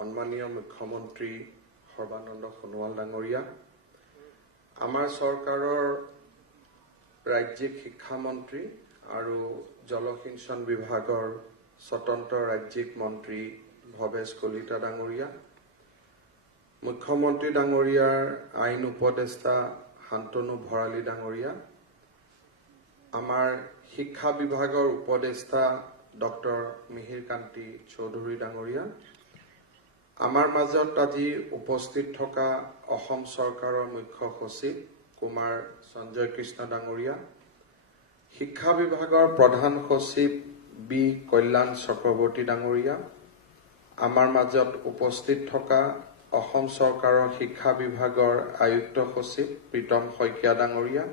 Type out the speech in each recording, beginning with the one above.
সন্মানীয় মুখ্যমন্ত্ৰী সৰ্বানন্দ সোণোৱাল ডাঙৰীয়া, আমাৰ চৰকাৰৰ ৰাজ্যিক শিক্ষামন্ত্ৰী আৰু জলসিঞ্চন বিভাগৰ স্বতন্ত্ৰ ৰাজ্যিক মন্ত্ৰী ভৱেশ কলিতা ডাঙৰীয়া, মুখ্যমন্ত্ৰী ডাঙৰীয়াৰ আইন উপদেষ্টা শান্তনু ভৰালী ডাঙৰীয়া, আমাৰ শিক্ষা বিভাগৰ উপদেষ্টা ডক্টৰ মিহিৰ কান্তি চৌধুৰী ডাঙৰীয়া, আমাৰ মাজত আজি উপস্থিত থকা অসম চৰকাৰৰ মুখ্য সচিব কুমাৰ সঞ্জয় কৃষ্ণ ডাঙৰীয়া, শিক্ষা বিভাগৰ প্ৰধান সচিব বি কল্যাণ চক্ৰৱৰ্তী ডাঙৰীয়া, আমাৰ মাজত উপস্থিত থকা অসম চৰকাৰৰ শিক্ষা বিভাগৰ আয়ুক্ত সচিব প্ৰীতম শইকীয়া ডাঙৰীয়া,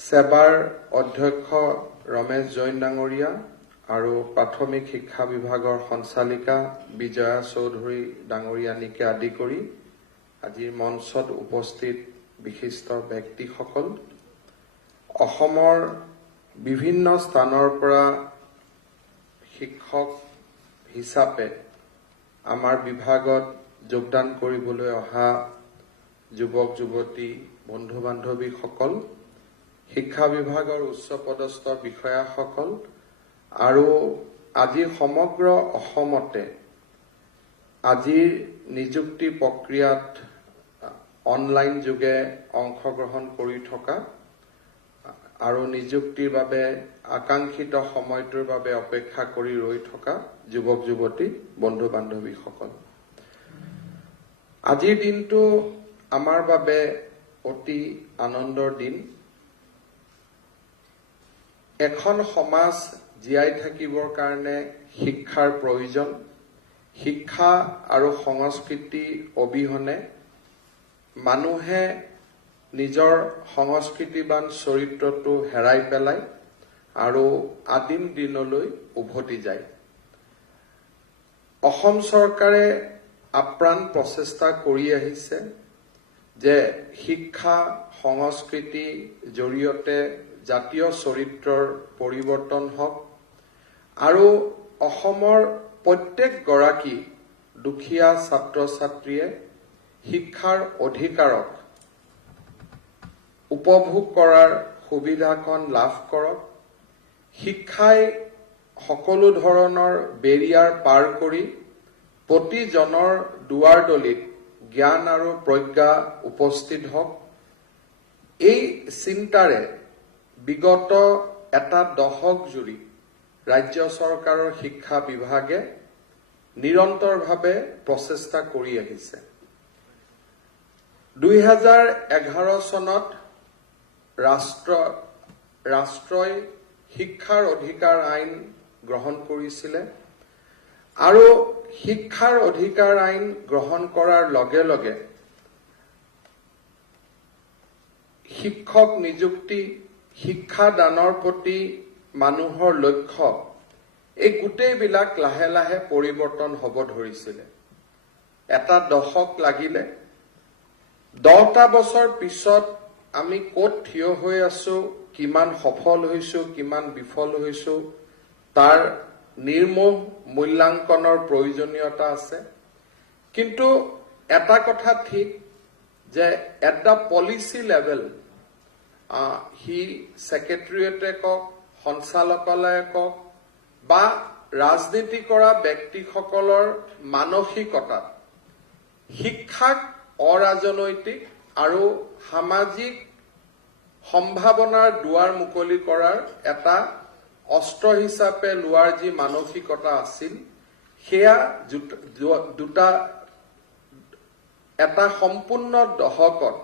সেবাৰ অধ্যক্ষ ৰমেশ জৈন ডাঙৰীয়া আৰু প্ৰাথমিক শিক্ষা বিভাগৰ সঞ্চালিকা বিজয়া চৌধুৰী ডাঙৰীয়ানীকে আদি কৰি আজিৰ মঞ্চত উপস্থিত বিশিষ্ট ব্যক্তিসকল, অসমৰ বিভিন্ন স্থানৰ পৰা শিক্ষক হিচাপে আমাৰ বিভাগত যোগদান কৰিবলৈ অহা যুৱক যুৱতী বন্ধু বান্ধৱীসকল, শিক্ষা বিভাগৰ উচ্চপদস্থ বিষয়াসকল আৰু আজি সমগ্ৰ অসমতে আজিৰ নিযুক্তি প্ৰক্ৰিয়াত অনলাইন যোগে অংশগ্ৰহণ কৰি থকা আৰু নিযুক্তিৰ বাবে আকাংক্ষিত সময়টোৰ বাবে অপেক্ষা কৰি ৰৈ থকা যুৱক যুৱতী বন্ধু বান্ধৱীসকল, আজিৰ দিনটো আমাৰ বাবে অতি আনন্দৰ দিন। এখন সমাজ জীয়াই থাকিবৰ কাৰণে শিক্ষাৰ প্ৰয়োজন। শিক্ষা আৰু সংস্কৃতি অবিহনে মানুহে নিজৰ সংস্কৃতিবান চৰিত্ৰটো হেৰাই পেলায় আৰু আদিম দিনলৈ উভতি যায়। অসম চৰকাৰে আপ্ৰাণ প্ৰচেষ্টা কৰি আহিছে যে শিক্ষা সংস্কৃতি জৰিয়তে জাতীয় চৰিত্ৰৰ পৰিৱৰ্তন হওক আৰু অসমৰ প্ৰত্যেকগৰাকী দুখীয়া ছাত্ৰ ছাত্ৰীয়ে শিক্ষাৰ অধিকাৰক উপভোগ কৰাৰ সুবিধাকণ লাভ কৰক। শিক্ষাই সকলো ধৰণৰ বেৰিয়াৰ পাৰ কৰি প্ৰতিজনৰ দুৱাৰদলিত জ্ঞান আৰু প্ৰজ্ঞা উপস্থিত হওক। এই চিন্তাৰে বিগত এটা দশক জুৰি ৰাজ্য চৰকাৰৰ শিক্ষা বিভাগে নিৰন্তৰভাৱে প্ৰচেষ্টা কৰি আহিছে। 2011 চনত ৰাষ্ট্ৰই শিক্ষাৰ অধিকাৰ আইন গ্ৰহণ কৰিছিলে আৰু শিক্ষাৰ অধিকাৰ আইন গ্ৰহণ কৰাৰ লগে লগে শিক্ষক নিযুক্তি, শিক্ষাদানৰ প্ৰতি মানুহৰ লক্ষ্য, এই গোটেইবিলাক লাহে লাহে পৰিৱৰ্তন হ'ব ধৰিছিলে। এটা দশক লাগিলে। 10টা বছৰ পিছত আমি ক'ত থিয় হৈ আছো, কিমান সফল হৈছো, কিমান বিফল হৈছো, তাৰ নিৰ্মোহ মূল্যাংকনৰ প্ৰয়োজনীয়তা আছে। কিন্তু এটা কথা ঠিক যে এট দ্য পলিচি লেভেল সি ছেক্ৰেটেৰিয়েটে কওক, সঞ্চালকালয়ে কওক বা ৰাজনীতি কৰা ব্যক্তিসকলৰ মানসিকতাত শিক্ষাক অৰাজনৈতিক আৰু সামাজিক সম্ভাৱনাৰ দুৱাৰ মুকলি কৰাৰ এটা অস্ত্ৰ হিচাপে লোৱাৰ যি মানসিকতা আছিল, সেয়া এটা সম্পূৰ্ণ দশকত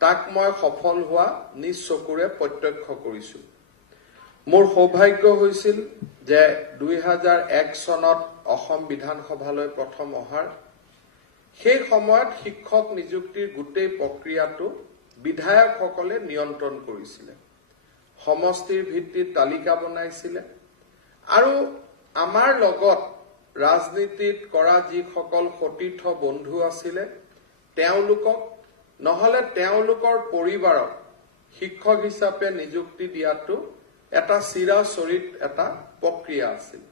তাক মই সফল হোৱা নিজ চকুৰে প্ৰত্যক্ষ কৰিছো। মোৰ সৌভাগ্য হৈছিল যে 2001 চনত অসম বিধানসভালৈ প্ৰথম অহাৰ সেই সময়ত শিক্ষক নিযুক্তিৰ গোটেই প্ৰক্ৰিয়াটো বিধায়কসকলে নিয়ন্ত্ৰণ কৰিছিলে, সমষ্টিৰ ভিত্তিত তালিকা বনাইছিলে আৰু আমাৰ লগত ৰাজনীতিত কৰা যিসকল সতীৰ্থ বন্ধু আছিলে তেওঁলোকক নহলে তেওঁলোকৰ পৰিবাৰক শিক্ষক হিচাপে নিযুক্তি দিয়াটো এটা চিৰাচৰিত এটা প্ৰক্ৰিয়া আছিল।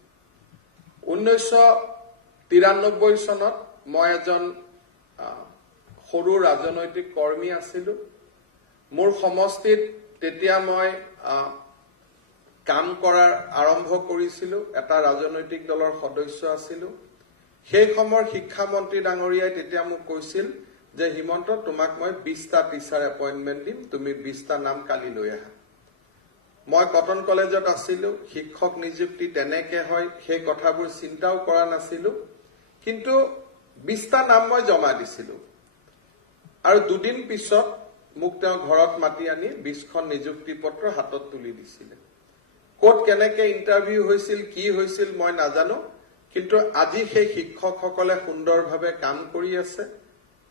93 চনত মই এজন সৰু ৰাজনৈতিক কৰ্মী আছিলো। মোৰ সমষ্টিত তেতিয়া মই কাম কৰাৰ আৰম্ভ কৰিছিলো, এটা ৰাজনৈতিক দলৰ সদস্য আছিলো। সেই সময়ৰ শিক্ষামন্ত্ৰী ডাঙৰীয়াই তেতিয়া মোক কৈছিল যে হিমন্ত, তোমাক মই 20টা টিচাৰ এপইণ্টমেণ্ট দিম, তুমি 20টা নাম কালি লৈ আহা। মই কটন কলেজত আছিলো, শিক্ষক নিযুক্তি তেনেকে হয় সেই কথাবোৰ চিন্তাও কৰা নাছিলো, কিন্তু 20টা নাম মই জমা দিছিলো। আৰু দুদিন পিছত মোক তেওঁ ঘৰত মাতি আনি 20খন নিযুক্তি পত্ৰ হাতত তুলি দিছিলে। ক'ত কেনেকে ইণ্টাৰভিউ হৈছিল, কি হৈছিল মই নাজানো, কিন্তু আজি সেই শিক্ষকসকলে সুন্দৰভাৱে কাম কৰি আছে।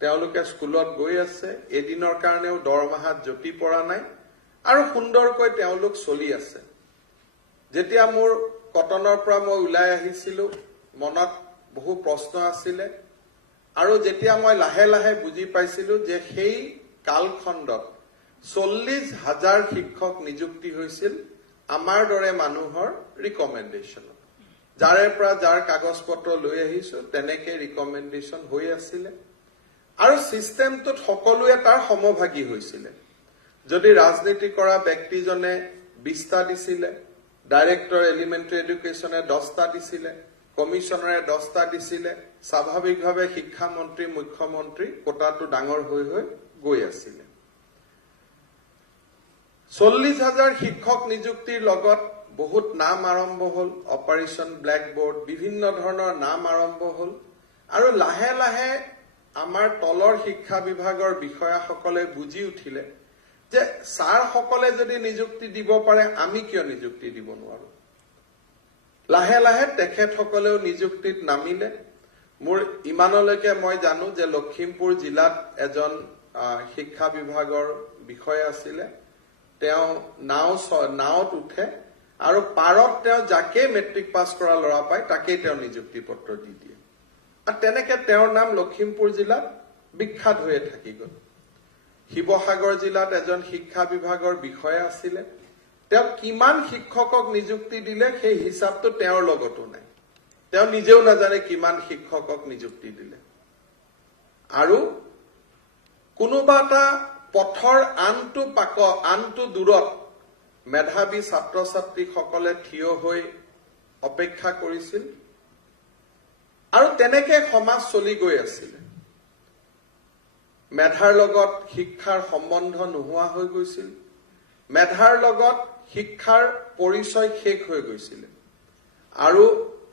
তেওঁলোকে স্কুলত গৈ আছে, এদিনৰ কাৰণেও দৰমহাত জটি পৰা নাই আৰু সুন্দৰকৈ তেওঁলোক চলি আছে। যেতিয়া মোৰ কটনৰ পৰা মই ওলাই আহিছিলো, মনত বহু প্ৰশ্ন আছিলে আৰু যেতিয়া মই লাহে লাহে বুজি পাইছিলো যে সেই কালখণ্ডত 40,000 শিক্ষক নিযুক্তি হৈছিল আমাৰ দৰে মানুহৰ ৰিকমেণ্ডেশ্যনত। যাৰে পৰা যাৰ কাগজ পত্ৰ লৈ আহিছো তেনেকে ৰিকমেণ্ডেশ্যন হৈ আছিলে আৰু সিস্টেমটোত সকলোৱে তাৰ সমভাগী হৈছিলে। যদি ৰাজনীতি কৰা ব্যক্তিজনে 20টা দিছিলে, ডাইৰেক্টৰ এলিমেণ্টাৰী এডুকেশ্যনে 10টা দিছিলে, কমিশনাৰে 10টা দিছিলে, স্বাভাৱিকভাৱে শিক্ষামন্ত্ৰী মুখ্যমন্ত্ৰী কোটাটো ডাঙৰ হৈ হৈ গৈ আছিলে। 40,000 শিক্ষক নিযুক্তিৰ লগত বহুত নাম আৰম্ভ হল, অপাৰেশ্যন ব্লেকবোৰ্ড, বিভিন্ন ধৰণৰ নাম আৰম্ভ হল আৰু লাহে লাহে আমাৰ তলৰ শিক্ষা বিভাগৰ বিষয়াসকলে বুজি উঠিলে যে ছাৰসকলে যদি নিযুক্তি দিব পাৰে আমি কিয় নিযুক্তি দিব নোৱাৰো। লাহে লাহে তেখেতসকলেও নিযুক্তিত নামিলে। মোৰ ইমানলৈকে মই জানো যে লখিমপুৰ জিলাত এজন শিক্ষা বিভাগৰ বিষয়া আছিলে, তেওঁ নাওত উঠে আৰু পাৰত তেওঁ যাকে মেট্ৰিক পাছ কৰা ল'ৰা পায় তাকেই তেওঁ নিযুক্তি পত্ৰ দি দিয়ে। আৰু তেনেকে তেওঁৰ নাম লখিমপুৰ জিলাত বিখ্যাত হৈয়ে থাকি গল। শিৱসাগৰ জিলাত এজন শিক্ষা বিভাগৰ বিষয়া আছিলে, তেওঁ কিমান শিক্ষকক নিযুক্তি দিলে সেই হিচাপটো তেওঁৰ লগতো নাই, তেওঁ নিজেও নাজানে কিমান শিক্ষকক নিযুক্তি দিলে। আৰু কোনোবা এটা পথৰ আনটো দূৰত মেধাৱী ছাত্ৰ ছাত্ৰীসকলে থিয় হৈ অপেক্ষা কৰিছিল আৰু তেনেকে সমাজ চলি গৈ আছিল। মেধাৰ লগত শিক্ষাৰ সম্বন্ধ নোহোৱা হৈ গৈছিল, মেধাৰ লগত শিক্ষাৰ পৰিচয় শেষ হৈ গৈছিল আৰু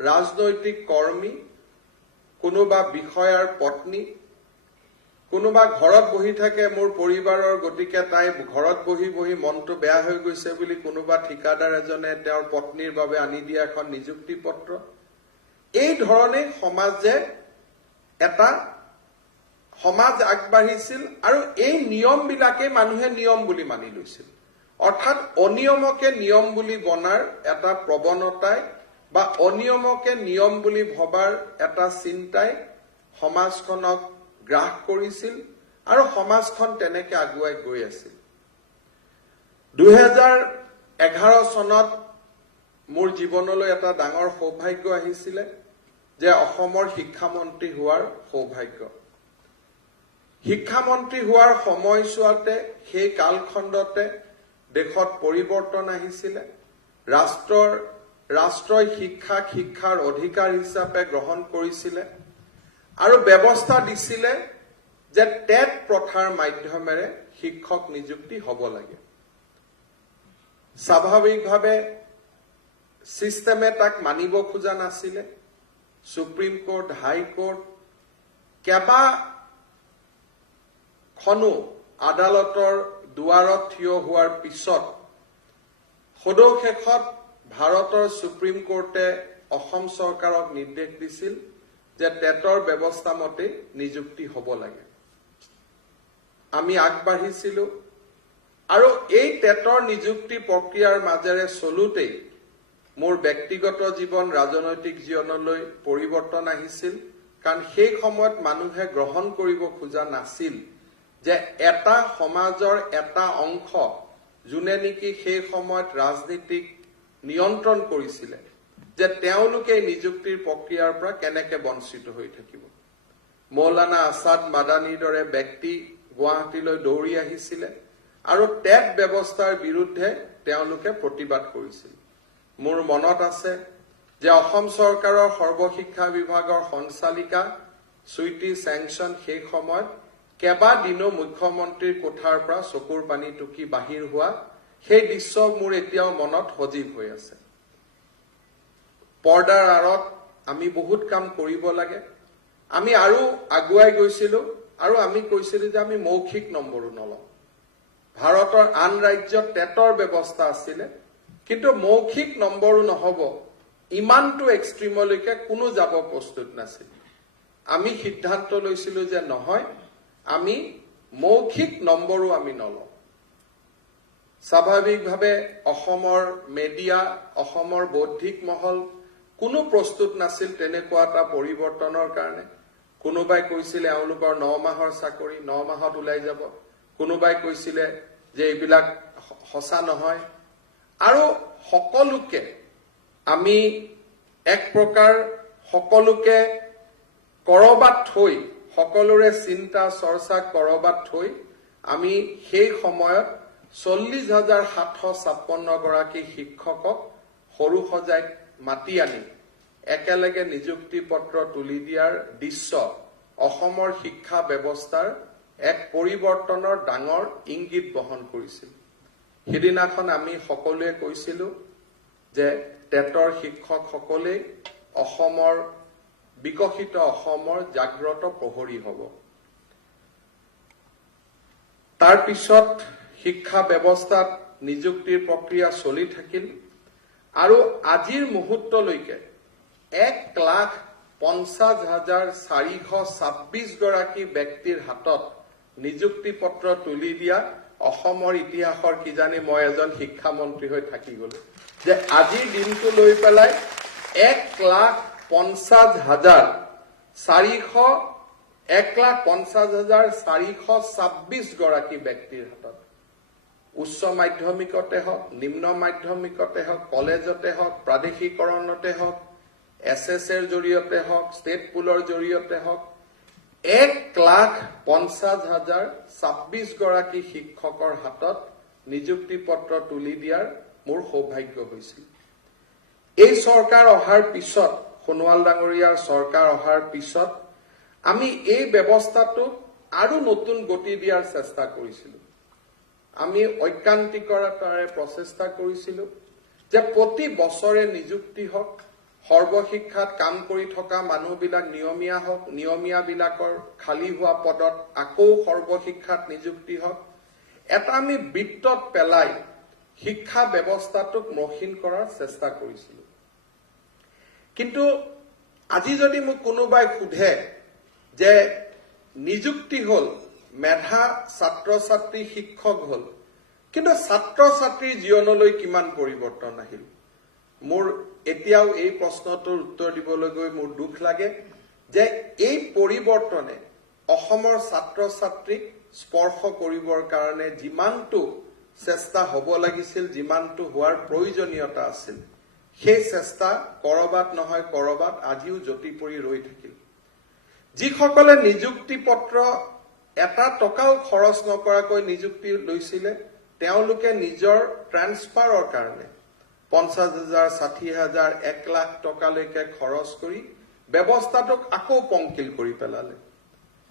ৰাজনৈতিক কৰ্মী, কোনোবা বিষয়াৰ পত্নী, কোনোবা ঘৰত বহি থাকে মোৰ পৰিবাৰৰ, গতিকে তাই ঘৰত বহি বহি মনটো বেয়া হৈ গৈছে বুলি কোনোবা ঠিকাদাৰ এজনে তেওঁৰ পত্নীৰ বাবে আনি দিয়া এখন নিযুক্তি পত্ৰ। এই ধৰণে সমাজ আগবাঢ়িছিল আৰু এই নিয়মবিলাকে মানুহে নিয়ম বুলি মানি লৈছিল। অৰ্থাৎ অনিয়মকে নিয়ম বুলি বনাৰ এটা প্ৰৱণতাই বা অনিয়মকে নিয়ম বুলি ভবাৰ এটা চিন্তাই সমাজখনক গ্ৰাস কৰিছিল আৰু সমাজখন তেনেকে আগুৱাই গৈ আছিল। 2011 চনত মোৰ জীৱনলৈ এটা ডাঙৰ সৌভাগ্য আহিছিলে যে অসমৰ শিক্ষামন্ত্ৰী হোৱাৰ সৌভাগ্য। শিক্ষামন্ত্ৰী হোৱাৰ সময়ছোৱাতে সেই কালখণ্ডতে দেশত পৰিৱৰ্তন আহিছিলে। ৰাষ্ট্ৰই শিক্ষাৰ অধিকাৰ হিচাপে গ্ৰহণ কৰিছিলে আৰু ব্যৱস্থা দিছিলে যে টেট প্ৰথাৰ মাধ্যমেৰে শিক্ষক নিযুক্তি হ'ব লাগে। স্বাভাৱিকভাৱে সিস্টেমে তাক মানিব খোজা নাছিলে। সুপ্ৰিম কোৰ্ট, হাই কোৰ্ট, কেইবাখনো আদালতৰ দুৱাৰত থিয় হোৱাৰ পিছত সদৌ ভাৰতৰ সুপ্ৰিম কোৰ্টে অসম চৰকাৰক নিৰ্দেশ দিছিল যে টেটৰ ব্যৱস্থা মতে নিযুক্তি হ'ব লাগে। আমি আগবাঢ়িছিলো আৰু এই টেটৰ নিযুক্তি প্ৰক্ৰিয়াৰ মাজেৰে চলোতেই মোৰ ব্যক্তিগত জীৱন, ৰাজনৈতিক জীৱনলৈ পৰিৱৰ্তন আহিছিল। কাৰণ সেই সময়ত মানুহে গ্ৰহণ কৰিব খোজা নাছিল যে এটা সমাজৰ এটা অংশ যোনে নেকি সেই সময়ত ৰাজনীতিক নিয়ন্ত্ৰণ কৰিছিলে, যে তেওঁলোকে নিযুক্তিৰ প্ৰক্ৰিয়াৰ পৰা কেনেকৈ বঞ্চিত হৈ থাকিব। মৌলানা আছাদ মাদানীৰ দৰে ব্যক্তি গুৱাহাটীলৈ দৌৰি আহিছিলে আৰু টেট ব্যৱস্থাৰ বিৰুদ্ধে তেওঁলোকে প্ৰতিবাদ কৰিছিল। মোৰ মনত আছে যে অসম চৰকাৰৰ সৰ্বশিক্ষা বিভাগৰ সঞ্চালিকা সুইটি চেংচন সেই সময়ত কেইবাদিনো মুখ্যমন্ত্ৰীৰ কোঠাৰ পৰা চকুৰ পানী টুকি বাহিৰ হোৱা সেই দৃশ্য মোৰ এতিয়াও মনত সজীৱ হৈ আছে। পৰ্দাৰ আঁৰত আমি বহুত কাম কৰিব লাগে। আমি আৰু আগুৱাই গৈছিলো আৰু আমি কৈছিলো যে আমি মৌখিক নম্বৰো নলওঁ। ভাৰতৰ আন ৰাজ্যত টেটৰ ব্যৱস্থা আছিলে, কিন্তু মৌখিক নম্বৰো নহব ইমানটো এক্সট্ৰিমলৈকে কোনো যাব প্ৰস্তুত নাছিল। আমি সিদ্ধান্ত লৈছিলো যে নহয়, আমি মৌখিক নম্বৰো আমি নলওঁ। স্বাভাৱিকভাৱে অসমৰ মিডিয়া, অসমৰ বৌদ্ধিক মহল কোনো প্ৰস্তুত নাছিল তেনেকুৱা এটা পৰিৱৰ্তনৰ কাৰণে। কোনোবাই কৈছিলে এওঁলোকৰ 9 মাহৰ চাকৰি 9 মাহত ওলাই যাব, কোনোবাই কৈছিলে যে এইবিলাক সঁচা নহয়। আৰু সকলোকে আমি এক প্ৰকাৰ সকলোকে কৰবাত থৈ, সকলোৰে চিন্তা চৰ্চা কৰবাত থৈ আমি সেই সময়ত 40,756 গৰাকী শিক্ষকক সৰু সজাইত মাতি আনি একেলগে নিযুক্তি পত্ৰ তুলি দিয়াৰ দৃশ্য অসমৰ শিক্ষা ব্যৱস্থাৰ এক পৰিৱৰ্তনৰ ডাঙৰ ইংগিত বহন কৰিছিল। সেইদিনাখন আমি সকলোৱে কৈছিলো যে টেটৰ শিক্ষকসকলেই অসমৰ বিকশিত অসমৰ জাগ্ৰত প্ৰহৰী হ'ব। তাৰ পিছত শিক্ষা ব্যৱস্থাত নিযুক্তিৰ প্ৰক্ৰিয়া চলি থাকিল আৰু আজিৰ মুহূৰ্তলৈকে 1,50,426 গৰাকী ব্যক্তিৰ হাতত নিযুক্তি পত্ৰ তুলি দিয়া অসমৰ ইতিহাসৰ কিজানি মই এজন শিক্ষামন্ত্ৰী হৈ থাকি গলো যে আজিৰ দিনটো লৈ পেলাই 1,50,426 গৰাকী ব্যক্তিৰ হাতত উচ্চ মাধ্যমিকতে হওক, নিম্ন মাধ্যমিকতে হওক, কলেজতে হওক, প্ৰাদেশিকৰণতে হওক, SSৰ জৰিয়তে হওক, ষ্টেট পুলৰ জৰিয়তে হওক 1,50,026 গৰাকী শিক্ষকৰ হাতত নিযুক্তি পত্ৰ তুলি দিয়াৰ মোৰ সৌভাগ্য হৈছিল। এই চৰকাৰ অহাৰ পিছত, সোণোৱাল ডাঙৰীয়াৰ চৰকাৰ অহাৰ পিছত আমি এই ব্যৱস্থাটো আৰু নতুন গতি দিয়াৰ চেষ্টা কৰিছিলো। আমি ঐকান্তিকতাৰে প্ৰচেষ্টা কৰিছিলো যে প্ৰতি বছৰে নিযুক্তি হওক, সৰ্বশিক্ষাত কাম কৰি থকা মানুহবিলাক নিয়মীয়া হওক, নিয়মীয়াবিলাকৰ খালী হোৱা পদত আকৌ সৰ্বশিক্ষাত নিযুক্তি হওক। এটা আমি বৃত্তত পেলাই শিক্ষা ব্যৱস্থাটোক মসৃণ কৰাৰ চেষ্টা কৰিছিলো। কিন্তু আজি যদি মোক কোনোবাই সোধে যে নিযুক্তি হল, মেধা ছাত্ৰ ছাত্ৰী শিক্ষক হল, কিন্তু ছাত্ৰ ছাত্ৰীৰ জীৱনলৈ কিমান পৰিৱৰ্তন আহিল, মোৰ এতিয়াও এই প্ৰশ্নটোৰ উত্তৰ দিবলৈ গৈ মোৰ দুখ লাগে যে এই পৰিৱৰ্তনে অসমৰ ছাত্ৰ ছাত্ৰীক স্পৰ্শ কৰিবৰ কাৰণে যিমানটো চেষ্টা হ'ব লাগিছিল, যিমানটো হোৱাৰ প্ৰয়োজনীয়তা আছিল, সেই চেষ্টা কৰবাত নহয় কৰবাত আজিও জটি পৰি ৰৈ থাকিল। যিসকলে নিযুক্তি পত্ৰ এটা টকাও খৰচ নকৰাকৈ নিযুক্তি লৈছিলে, তেওঁলোকে নিজৰ ট্ৰান্সফাৰৰ কাৰণে 50,000, 60,000, 1 লাখ টকালৈকে খৰচ কৰি ব্যৱস্থাটোক আকৌ পংকিল কৰি পেলালে।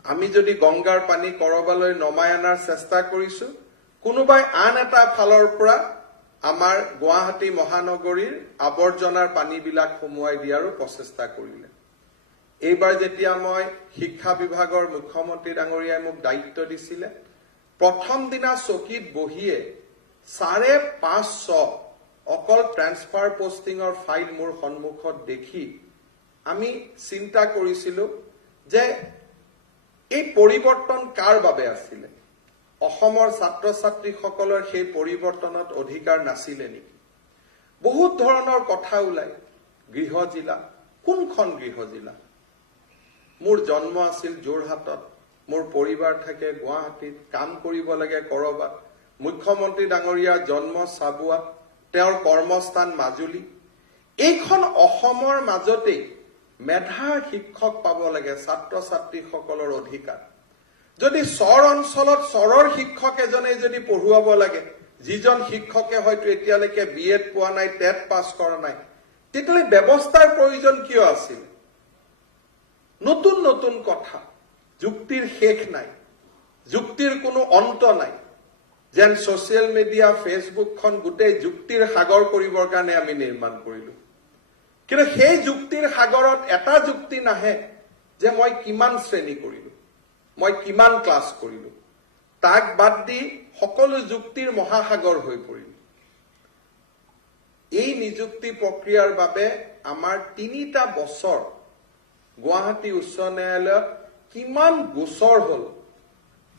আমি যদি গংগাৰ পানী কৰবালৈ নমাই অনাৰ চেষ্টা কৰিছো, কোনোবাই আন এটা ফালৰ পৰা আমাৰ গুৱাহাটী মহানগৰীৰ আৱৰ্জনাৰ পানীবিলাক সুমুৱাই দিয়াৰো প্ৰচেষ্টা কৰিলে। এইবাৰ যেতিয়া মই শিক্ষা বিভাগৰ মুখ্যমন্ত্ৰী ডাঙৰীয়াই মোক দায়িত্ব দিছিলে, প্ৰথম দিনা চকীত বহিয়ে 550 অকল ট্ৰান্সফাৰ পোষ্টিঙৰ ফাইল মোৰ সন্মুখত দেখি আমি চিন্তা কৰিছিলো যে এই পৰিৱৰ্তন কাৰ বাবে আছিলে? অসমৰ ছাত্ৰ ছাত্ৰীসকলৰ সেই পৰিৱৰ্তনত অধিকাৰ নাছিলে নেকি? বহুত ধৰণৰ কথা ওলাই। গৃহ জিলা, কোনখন গৃহ জিলা? মোৰ জন্ম আছিল যোৰহাটত, মোৰ পৰিবাৰ থাকে গুৱাহাটীত, কাম কৰিব লাগে কৰবাত। মুখ্যমন্ত্ৰী ডাঙৰীয়াৰ জন্ম চাবুৱাত, তেওঁৰ কৰ্মস্থান মাজুলী। এইখন অসমৰ মাজতেই মেধাৰ শিক্ষক পাব লাগে ছাত্ৰ ছাত্ৰীসকলৰ অধিকাৰ যদি চৰ অঞ্চলত চৰৰ শিক্ষক এজনে যদি পঢ়ুৱাব লাগে যিজন শিক্ষকে হয়তো এতিয়ালৈকে বিএড পোৱা নাই টেট পাছ কৰা নাই তেতিয়ালে ব্যৱস্থাৰ প্ৰয়োজন কিয় আছিল নতুন নতুন কথা যুক্তিৰ শেষ নাই যুক্তিৰ কোনো অন্ত নাই যেন সোশ্যাল মিডিয়া ফেসবুকখন গোটেই যুক্তিৰ সাগৰ কৰিবৰ কাৰণে আমি নিৰ্মাণ কৰিলো কিন্তু সেই যুক্তিৰ সাগৰত এটা যুক্তি নাহে যে মই কিমান শ্ৰেণী কৰিলো মই কিমান ক্লাছ কৰিলো তাক বাদ দি সকলো যুক্তিৰ মহাসাগৰ হৈ পৰিল এই নিযুক্তি প্ৰক্ৰিয়াৰ বাবে আমাৰ 3টা বছৰ গুৱাহাটী উচ্চ ন্যায়ালয়ত কিমান গোচৰ হল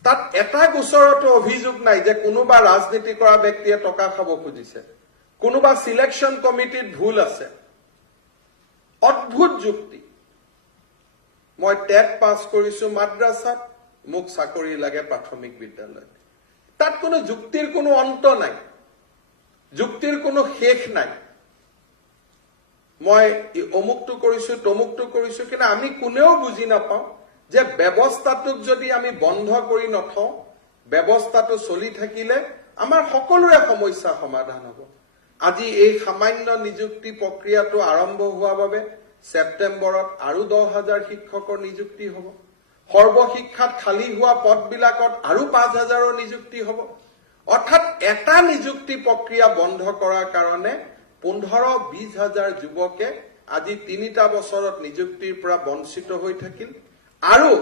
তাত এটা গোচৰতো অভিযোগ নাই যে কোনোবা ৰাজনীতি কৰা ব্যক্তিয়ে টকা খাব খুজিছে কোনোবা সিলেকশন কমিটিত ভুল আছে অদ্ভুত যুক্তি মই টেট পাছ কৰিছো মাদ্ৰাসাত মোক চাকৰি লাগে প্ৰাথমিক বিদ্যালয়ত তাত কোনো যুক্তিৰ কোনো অন্ত নাই যুক্তিৰ কোনো শেষ নাই মই অমুকটো কৰিছো তমুকটো কৰিছো কিন্তু আমি কোনেও বুজি নাপাওঁ যে ব্যৱস্থাটোক যদি আমি বন্ধ কৰি নথওঁ ব্যৱস্থাটো চলি থাকিলে আমাৰ সকলোৰে সমস্যা সমাধান হ'ব আজি এই সামান্য নিযুক্তি প্ৰক্ৰিয়াটো আৰম্ভ হোৱা বাবে সেপ্টেম্বৰত আৰু 10,000 শিক্ষকৰ নিযুক্তি হ'ব সৰ্বশিক্ষাত খালী হোৱা পদবিলাকত আৰু 5,000ৰ নিযুক্তি হ'ব অৰ্থাৎ এটা নিযুক্তি প্ৰক্ৰিয়া বন্ধ কৰাৰ কাৰণে 15-20,000 যুৱকে আজি 3টা বছৰত নিযুক্তিৰ পৰা বঞ্চিত হৈ থাকিল আৰু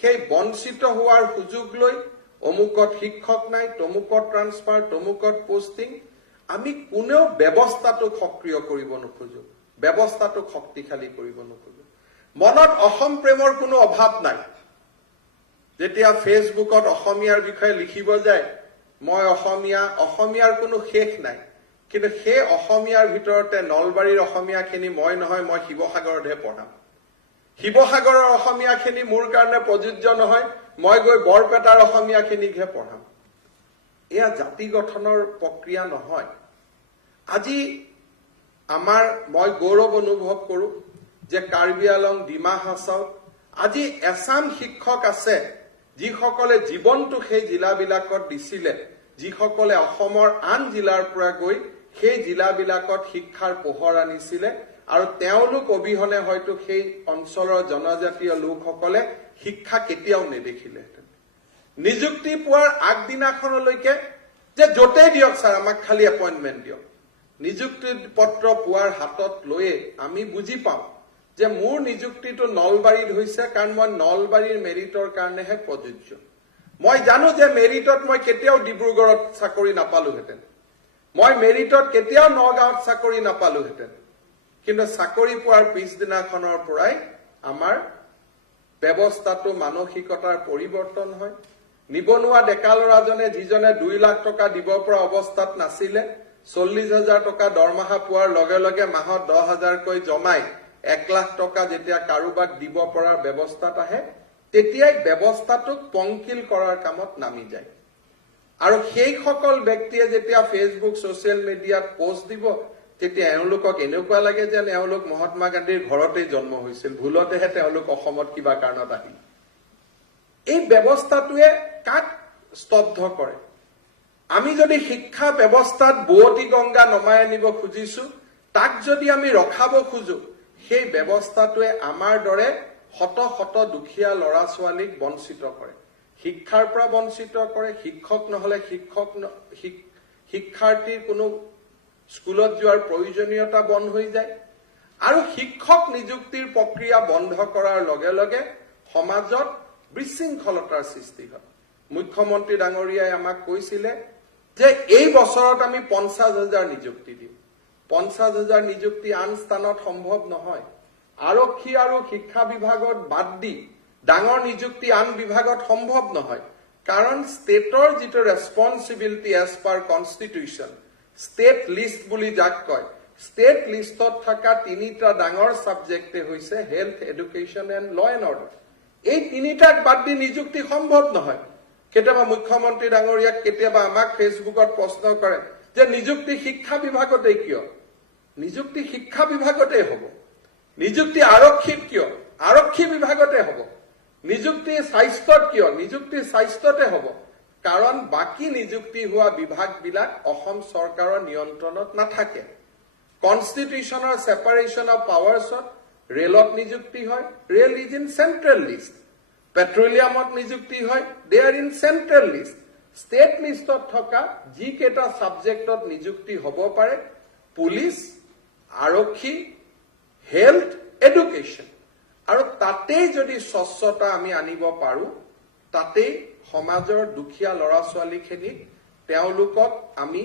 সেই বঞ্চিত হোৱাৰ সুযোগ লৈ অমুকত শিক্ষক নাই তমুকত ট্ৰান্সফাৰ তমুকত পোষ্টিং আমি কোনেও ব্যৱস্থাটো সক্ৰিয় কৰিব নোখোজো ব্যৱস্থাটো শক্তিশালী কৰিব নোখোজো মনত অসম প্ৰেমৰ কোনো অভাৱ নাই যেতিয়া ফেসবুকত অসমীয়াৰ বিষয়ে লিখিব যায় মই অসমীয়াৰ কোনো শেষ নাই কিন্তু সেই অসমীয়াৰ ভিতৰতে নলবাৰীৰ অসমীয়াখিনি মই নহয় মই শিৱসাগৰতহে পঢ়াম শিৱসাগৰৰ অসমীয়াখিনি মোৰ কাৰণে প্ৰযোজ্য নহয় মই গৈ বৰপেটাৰ অসমীয়াখিনিকহে পঢ়াম এয়া জাতি গঠনৰ প্ৰক্ৰিয়া নহয় আজি মই গৌৰৱ অনুভৱ কৰো যে কাৰ্বি আলং ডিমা হাছাওত আজি এছাম শিক্ষক আছে যিসকলে জীৱনটো সেই জিলাবিলাকত দিছিলে যিসকলে অসমৰ আন জিলাৰ পৰা গৈ সেই জিলাবিলাকত শিক্ষাৰ পোহৰ আনিছিলে আৰু তেওঁলোক অবিহনে হয়তো সেই অঞ্চলৰ জনজাতীয় লোকসকলে শিক্ষা কেতিয়াও নেদেখিলেহেঁতেন নিযুক্তি পোৱাৰ আগদিনাখনলৈকে যে য'তেই দিয়ক ছাৰ আমাক খালি এপইণ্টমেণ্ট দিয়ক নিযুক্তি পত্ৰ পোৱাৰ হাতত লৈয়ে আমি বুজি পাওঁ যে মোৰ নিযুক্তিটো নলবাৰীত হৈছে কাৰণ মই নলবাৰীৰ মেৰিটৰ কাৰণেহে প্ৰযোজ্য মই জানো যে মেৰিটত মই কেতিয়াও ডিব্ৰুগড়ত চাকৰি নাপালোহেঁতেন মই মেৰিটত কেতিয়াও নগাঁৱত চাকৰি নাপালোহেঁতেন কিন্তু চাকৰি পোৱাৰ পিছদিনাখনৰ পৰাই আমাৰ ব্যৱস্থাটো মানসিকতাৰ পৰিৱৰ্তন হয় নিবনুৱা ডেকা ল'ৰাজনে যিজনে 2 লাখ টকা দিব পৰা অৱস্থাত নাছিলে 40,000 টকা দৰমহা পোৱাৰ লগে লগে মাহত 10,000 কৈ জমাই 1 লাখ টকা যেতিয়া কাৰোবাক দিব পৰাৰ ব্যৱস্থাত আহে তেতিয়াই ব্যৱস্থাটোক পংকিল কৰাৰ কামত নামি যায় আৰু সেই সকল ব্যক্তিয়ে যেতিয়া ফেসবুক সোশ্যাল মিডিয়াত পোষ্ট দিব তেতিয়া এওঁলোকক এনেকুৱা লাগে যে এওঁলোক মহাত্মা গান্ধীৰ ঘৰতেই জন্ম হৈছিল ভুলতেহে তেওঁলোক অসমত কিবা কাৰণত আহিল এই ব্যৱস্থাটোৱে কাক স্তব্ধ কৰে আমি যদি শিক্ষা ব্যৱস্থাত বুৱতী গংগা নমাই আনিব খুজিছো তাক যদি আমি ৰখাব খুজো সেই ব্যৱস্থাটোৱে আমাৰ দৰে শত শত দুখীয়া ল'ৰা ছোৱালীক বঞ্চিত কৰে শিক্ষাৰ পৰা বঞ্চিত কৰে শিক্ষক নহলে শিক্ষাৰ্থীৰ কোনো স্কুলত যোৱাৰ প্ৰয়োজনীয়তা বন্ধ হৈ যায় আৰু শিক্ষক নিযুক্তিৰ প্ৰক্ৰিয়া বন্ধ কৰাৰ লগে লগে সমাজত বিশৃংখলতাৰ সৃষ্টি হয় মুখ্যমন্ত্ৰী ডাঙৰীয়াই আমাক কৈছিলে যে এই বছৰত আমি 50,000 নিযুক্তি দিম 50,000 নিযুক্তি আন স্থানত সম্ভৱ নহয় আৰক্ষী আৰু শিক্ষা বিভাগত বাদ দি ডাঙৰ নিযুক্তি আন বিভাগত সম্ভৱ নহয় কাৰণ ষ্টেটৰ যিটো responsibility as per constitution state list বুলি যাক কয় ষ্টেট লিষ্টত থকা 3টা ডাঙৰ সাবজেক্টে হৈছে হেলথ এডুকেশ্যন এণ্ড ল এণ্ড অৰ্ডাৰ এই 3টাক বাদ দি নিযুক্তি সম্ভৱ নহয় কেতিয়াবা মুখ্যমন্ত্ৰী ডাঙৰীয়াক কেতিয়াবা আমাক ফেসবুকত প্ৰশ্ন কৰে যে নিযুক্তি শিক্ষা বিভাগতে কিয় নিযুক্তি শিক্ষা বিভাগতে হ'ব, নিযুক্তি আৰক্ষীত কিয় আৰক্ষী বিভাগতে হ'ব, নিযুক্তি স্বাস্থ্যত কিয় নিযুক্তি স্বাস্থ্যতে হ'ব, কাৰণ বাকী নিযুক্তি হোৱা বিভাগবিলাক অসম চৰকাৰৰ নিয়ন্ত্ৰণত নাথাকে। কনষ্টিটিউশ্যনৰ সেপাৰেশ্যন অফ পাৱাৰ্ছত ৰেলত নিযুক্তি হয়, rail is in central list, পেট্ৰলিয়ামত নিযুক্তি হয়, they are in central list. State লিষ্টত থকা যিকেইটা ছাবজেক্টত নিযুক্তি হ'ব পাৰে, পুলিচ, আৰক্ষী, হেল্থ, এডুকেশ্যন, আৰু তাতেই যদি স্বচ্ছতা আমি আনিব পাৰো, তাতেই সমাজৰ দুখীয়া ল'ৰা ছোৱালীখিনিক তেওঁলোকক আমি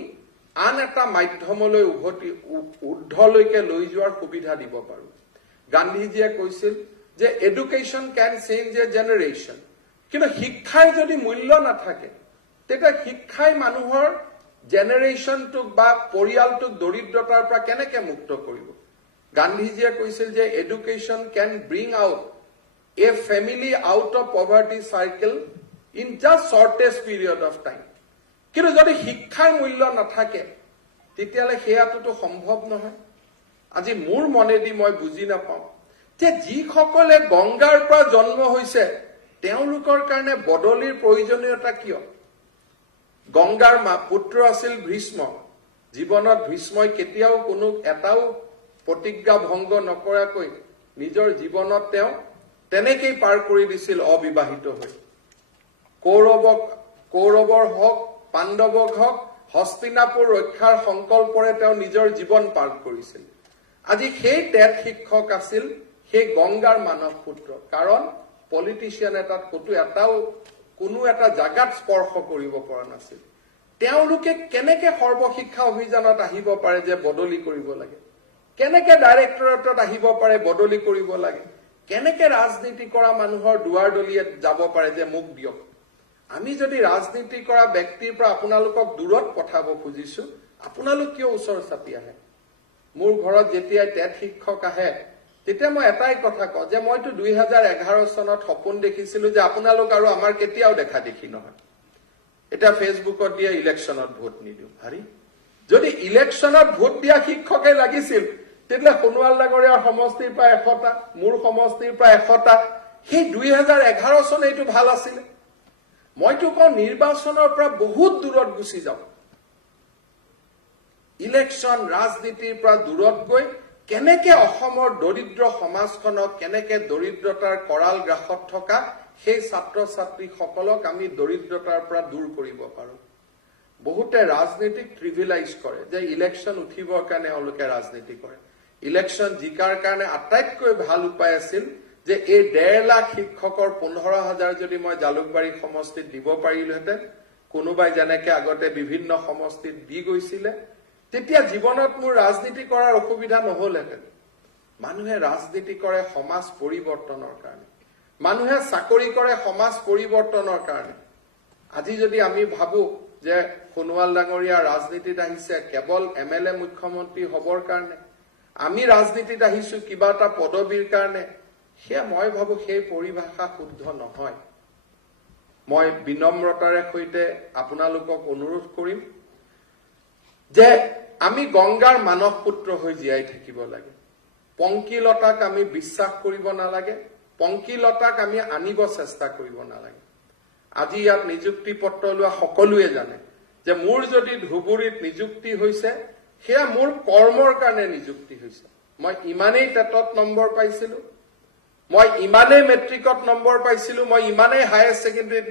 আন এটা মাধ্যমলৈ ঊৰ্ধলৈকে লৈ যোৱাৰ সুবিধা দিব পাৰো। গান্ধীজীয়ে কৈছিল যে education can change A generation, কিন্তু শিক্ষাৰ যদি মূল্য নাথাকে তেতিয়া শিক্ষাই মানুহৰ জেনেৰেশ্যনটোক বা পৰিয়ালটোক দৰিদ্ৰতাৰ পৰা কেনেকে মুক্ত কৰিব। গান্ধীজীয়ে কৈছিল যে education can bring out a family out of poverty circle in just shortest period of time. কিন্তু যদি শিক্ষাৰ মূল্য নাথাকে তেতিয়াহ'লে সেয়াটোতো সম্ভৱ নহয়। আজি মোৰ মনেদি মই বুজি নাপাওঁ যে যিসকলে গংগাৰ পৰা জন্ম হৈছে তেওঁলোকৰ কাৰণে বদলিৰ প্ৰয়োজনীয়তা কিয়। গংগাৰ পুত্ৰ আছিল ভীষ্ম, জীৱনত ভীষ্মই কেতিয়াও কোনো এটাও প্ৰতিজ্ঞা ভংগ নকৰাকৈ নিজৰ জীৱনত তেওঁ তেনেকেই পাৰ কৰি দিছিল অবিবাহিত হৈ। কৌৰৱৰ হওক, পাণ্ডৱক হওক, হস্তিনাপুৰ ৰক্ষাৰ সংকল্পৰে তেওঁ নিজৰ জীৱন পাৰ কৰিছিল। আজি সেই টেট শিক্ষক আছিল সেই গংগাৰ মানৱ পুত্ৰ, কাৰণ পলিটিচিয়ান এটাত কোনো এটা জাগাত স্পৰ্শ কৰিব পৰা নাছিল। তেওঁলোকে কেনেকে সৰ্বশিক্ষা অভিযানত আহিব পাৰে যে বদলি কৰিব লাগে, কেনেকে ডাইৰেক্টৰেটত আহিব পাৰে বদলি কৰিব লাগে, কেনেকে ৰাজনীতি কৰা মানুহৰ দুৱাৰ দলিয়ে যাব পাৰে যে মোক দিয়ক। আমি যদি ৰাজনীতি কৰা ব্যক্তিৰ পৰা আপোনালোকক দূৰত পঠাব খুজিছো, আপোনালোক কিয় ওচৰ চাপি আহে। মোৰ ঘৰত যেতিয়াই টেট শিক্ষক আহে তেতিয়া মই এটাই কথা কওঁ যে মইতো 2011 চনত সপোন দেখিছিলো যে আপোনালোক আৰু আমাৰ কেতিয়াও দেখা দেখি নহয়। এটা ফেচবুকত দিয়া ইলেকশ্যনত ভোট নিদিওঁ। হাৰি যদি ইলেকশ্যনত ভোট দিয়া শিক্ষকে লাগিছিল তেতিয়াহ'লে সোণোৱাল ডাঙৰীয়াৰ সমষ্টিৰ পৰা 100টা, মোৰ সমষ্টিৰ পৰা 100টা, সেই 2011 চন এইটো ভাল আছিলে। মইতো কওঁ নিৰ্বাচনৰ পৰা বহুত দূৰত গুচি যাওঁ, ইলেকশ্যন ৰাজনীতিৰ পৰা দূৰত গৈ কেনেকে অসমৰ দৰিদ্ৰ সমাজখনক, কেনেকে দৰিদ্ৰতাৰ কৰাল গ্ৰাসত থকা সেই ছাত্ৰ ছাত্ৰীসকলক আমি দৰিদ্ৰতাৰ পৰা দূৰ কৰিব পাৰো। বহুতে ৰাজনীতিক ট্ৰিভিলাইজ কৰে যে ইলেকশ্যন উঠিবৰ কাৰণে তেওঁলোকে ৰাজনীতি কৰে। ইলেকশ্যন জিকাৰ কাৰণে আটাইতকৈ ভাল উপায় আছিল যে এই 1.5 লাখ শিক্ষকৰ 15,000 যদি মই জালুকবাৰী সমষ্টিত দিব পাৰিলোহেঁতেন, কোনোবাই যেনেকে আগতে বিভিন্ন সমষ্টিত দি গৈছিলে, তেতিয়া জীৱনত মোৰ ৰাজনীতি কৰাৰ অসুবিধা নহলহেঁতেন। মানুহে ৰাজনীতি কৰে সমাজ পৰিৱৰ্তনৰ কাৰণে, মানুহে চাকৰি কৰে সমাজ পৰিৱৰ্তনৰ কাৰণে। আজি যদি আমি ভাবো যে সোণোৱাল ডাঙৰীয়া ৰাজনীতিত আহিছে কেৱল MLA মুখ্যমন্ত্ৰী হবৰ কাৰণে, আমি ৰাজনীতিত আহিছো কিবা এটা পদবীৰ কাৰণে, সেয়া মই ভাবো সেই পৰিভাষা শুদ্ধ নহয়। মই বিনম্ৰতাৰে সৈতে আপোনালোকক অনুৰোধ কৰিম যে আমি গংগাৰ মানৱ পুত্ৰ হৈ জীয়াই থাকিব লাগে। পংকিলতাক আমি বিশ্বাস কৰিব নালাগে, পংকিলতাক আমি আনিব চেষ্টা কৰিব নালাগে। আজি ইয়াত নিযুক্তি পত্ৰ লোৱা সকলোৱে জানে যে মোৰ যদি ধুবুৰীত নিযুক্তি হৈছে সেয়া মোৰ কৰ্মৰ কাৰণে নিযুক্তি হৈছে। মই ইমানেই টেটত নম্বৰ পাইছিলো, মই ইমানেই মেট্ৰিকত নম্বৰ পাইছিলো, মই ইমানেই হায়াৰ ছেকেণ্ডেৰীত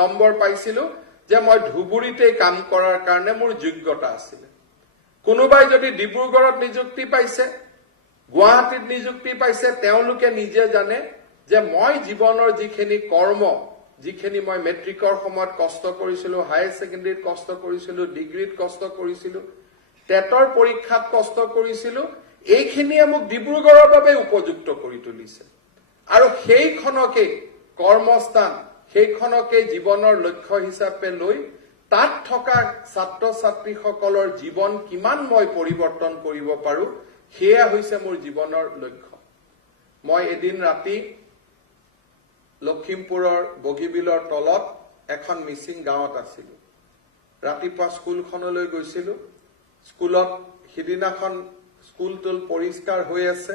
নম্বৰ পাইছিলো যে মই ধুবুৰীতেই কাম কৰাৰ কাৰণে মোৰ যোগ্যতা আছিলে। কোনোবাই যদি ডিব্ৰুগড়ত নিযুক্তি পাইছে, গুৱাহাটীত নিযুক্তি পাইছে, তেওঁলোকে নিজে জানে যে মই জীৱনৰ যিখিনি কৰ্ম, যিখিনি মই মেট্ৰিকৰ সময়ত কষ্ট কৰিছিলো, হায়াৰ ছেকেণ্ডেৰীত কষ্ট কৰিছিলো, ডিগ্ৰীত কষ্ট কৰিছিলো, টেটৰ পৰীক্ষাত কষ্ট কৰিছিলো, এইখিনিয়ে মোক ডিব্ৰুগড়ৰ বাবে উপযুক্ত কৰি তুলিছে। আৰু সেইখনকে কৰ্মস্থান, সেইখনকে জীৱনৰ লক্ষ্য হিচাপে লৈ তাত থকা ছাত্ৰ ছাত্ৰীসকলৰ জীৱন কিমান মই পৰিৱৰ্তন কৰিব পাৰো, সেয়া হৈছে মোৰ জীৱনৰ লক্ষ্য। মই এদিন ৰাতি লখিমপুৰৰ বগীবিলৰ তলত এখন মিচিং গাঁৱত আছিলো। ৰাতিপুৱা স্কুলখনলৈ গৈছিলো, স্কুলত সিদিনাখন স্কুলটোল পৰিষ্কাৰ হৈ আছে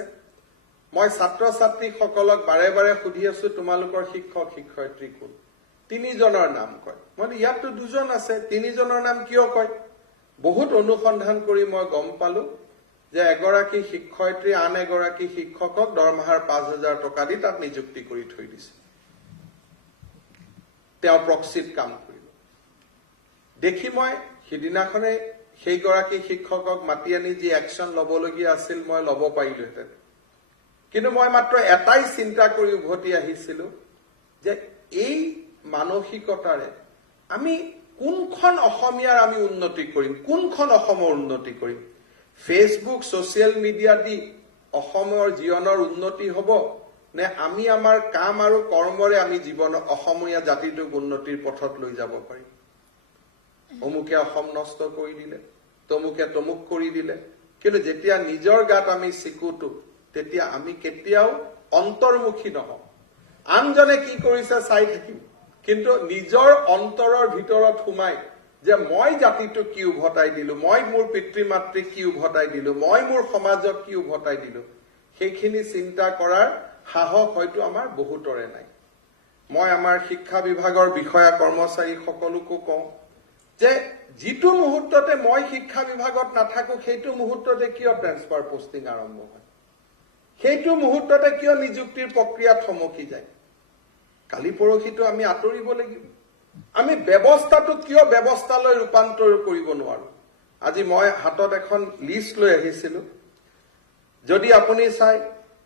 মই ছাত্ৰ ছাত্ৰীসকলক বাৰে বাৰে সুধি আছো তোমালোকৰ শিক্ষক শিক্ষয়িত্ৰী কোন তিনিজনৰ নাম কয় মই ইয়াতো দুজন আছে তিনিজনৰ নাম কিয় কয় বহুত অনুসন্ধান কৰি মই গম পালো যে এগৰাকী শিক্ষয়িত্ৰী আন এগৰাকী শিক্ষকক দৰমহাৰ 5000 টকা দি তাত নিযুক্তি কৰি থৈ দিছে তেওঁ প্ৰক্সিত কাম কৰিব দেখি মই সিদিনাখনে সেইগৰাকী শিক্ষকক মাতি আনি যি একচন লবলগীয়া আছিল মই লব পাৰিলোহেঁতেন কিন্তু মই মাত্ৰ এটাই চিন্তা কৰি উভতি আহিছিলো যে এই মানসিকতাৰে আমি কোনখন অসমীয়াৰ আমি উন্নতি কৰিম কোনখন অসমৰ উন্নতি কৰিম ফেসবুক সোশ্যাল মিডিয়া দি অসমৰ জীৱনৰ উন্নতি হ'ব নে আমি আমাৰ কাম আৰু কৰ্মৰে আমি জীৱন অসমীয়া জাতিটোক উন্নতিৰ পথত লৈ যাব পাৰিম অমুকে অসম নষ্ট কৰি দিলে তমুকে তমুক কৰি দিলে কিন্তু যেতিয়া নিজৰ গাত আমি সিকুটো তেতিয়া আমি কেতিয়াও অন্তৰ্মুখী নহওঁ আনজনে কি কৰিছে চাই থাকিম কিন্তু নিজৰ অন্তৰৰ ভিতৰত সোমাই যে মই জাতিটো কি উভতাই দিলো মই মোৰ পিতৃ মাতৃক কি উভতাই দিলো মই মোৰ সমাজক কি উভতাই দিলো সেইখিনি চিন্তা কৰাৰ সাহস হয়তো আমাৰ বহুতৰে নাই মই আমাৰ শিক্ষা বিভাগৰ বিষয়া কৰ্মচাৰী সকলোকো কওঁ যে যিটো মুহূৰ্ততে মই শিক্ষা বিভাগত নাথাকো সেইটো মুহূৰ্ততে কিয় ট্ৰান্সফাৰ পোষ্টিং আৰম্ভ হয় সেইটো মুহূৰ্ততে কিয় নিযুক্তিৰ প্ৰক্ৰিয়া থমকি যায় কালি পৰহিটো আমি আঁতৰিব লাগিব আমি ব্যৱস্থাটো কিয় ব্যৱস্থালৈ ৰূপান্তৰ কৰিব নোৱাৰো আজি মই হাতত এখন লিষ্ট লৈ আহিছিলো যদি আপুনি চাই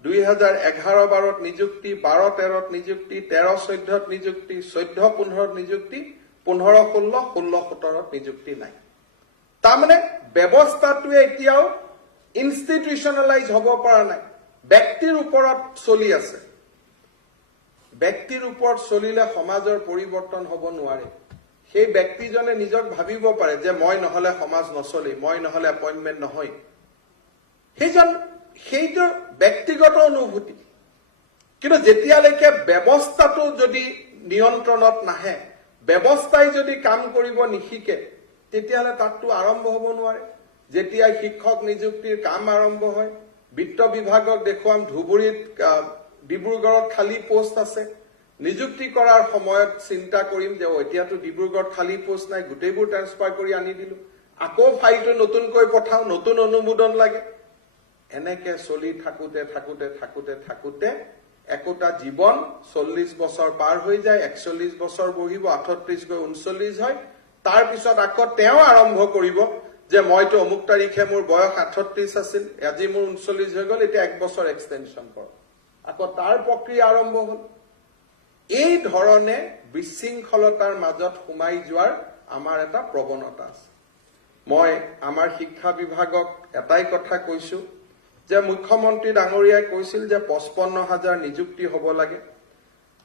2011-12 নিযুক্তি 12-13 নিযুক্তি 13-14 নিযুক্তি 14-15 নিযুক্তি 15-16 16-17 নিযুক্তি নাই তাৰমানে ব্যৱস্থাটোৱে এতিয়াও ইনষ্টিটিউচনেলাইজ হ'ব পৰা নাই ব্যক্তিৰ ওপৰত চলি আছে ব্যক্তিৰ ওপৰত চলিলে সমাজৰ পৰিৱৰ্তন হ'ব নোৱাৰে সেই ব্যক্তিজনে নিজক ভাবিব পাৰে যে মই নহলে সমাজ নচলে মই নহলে এপইন্টমেন্ট নহয় সেইটো ব্যক্তিগত অনুভূতি কিন্তু যেতিয়ালৈকে ব্যৱস্থাটো যদি নিয়ন্ত্ৰণত নাহে ব্যৱস্থাই যদি কাম কৰিব নিশিকে তেতিয়াহলে তাতটো আৰম্ভ হ'ব নোৱাৰে যেতিয়া শিক্ষক নিযুক্তিৰ কাম আৰম্ভ হয় বিত্ত বিভাগক দেখুৱাম ধুবুৰীত ডিব্ৰুগড়ত খালী পোষ্ট আছে নিযুক্তি কৰাৰ সময়ত চিন্তা কৰিম যে এতিয়াতো ডিব্ৰুগড়ত খালী পোষ্ট নাই গোটেইবোৰ ট্ৰান্সফাৰ কৰি আনি দিলো আকৌ ফাইলটো নতুনকৈ পঠাও নতুন অনুমোদন লাগে এনেকে চলি থাকুতে থাকুতে থাকুতে থাকুতে একোটা জীৱন 40 বছৰ পাৰ হৈ যায় 41 বছৰ বহিব 38 গৈ 39 হয় তাৰ পিছত আকৌ তেওঁ আৰম্ভ কৰিব যে মইতো অমুক তাৰিখে মোৰ বয়স 38 আছিল আজি মোৰ 39 হৈ গল এতিয়া এক বছৰ এক্সটেনশন কৰ আকৌ তাৰ প্ৰক্ৰিয়া আৰম্ভ হ'ল এই ধৰণে বিশৃংখলতাৰ মাজত সোমাই যোৱাৰ আমাৰ এটা প্ৰৱণতা আছে মই আমাৰ শিক্ষা বিভাগক এটাই কথা কৈছো যে মুখ্যমন্ত্ৰী ডাঙৰীয়াই কৈছিল যে 55,000 নিযুক্তি হ'ব লাগে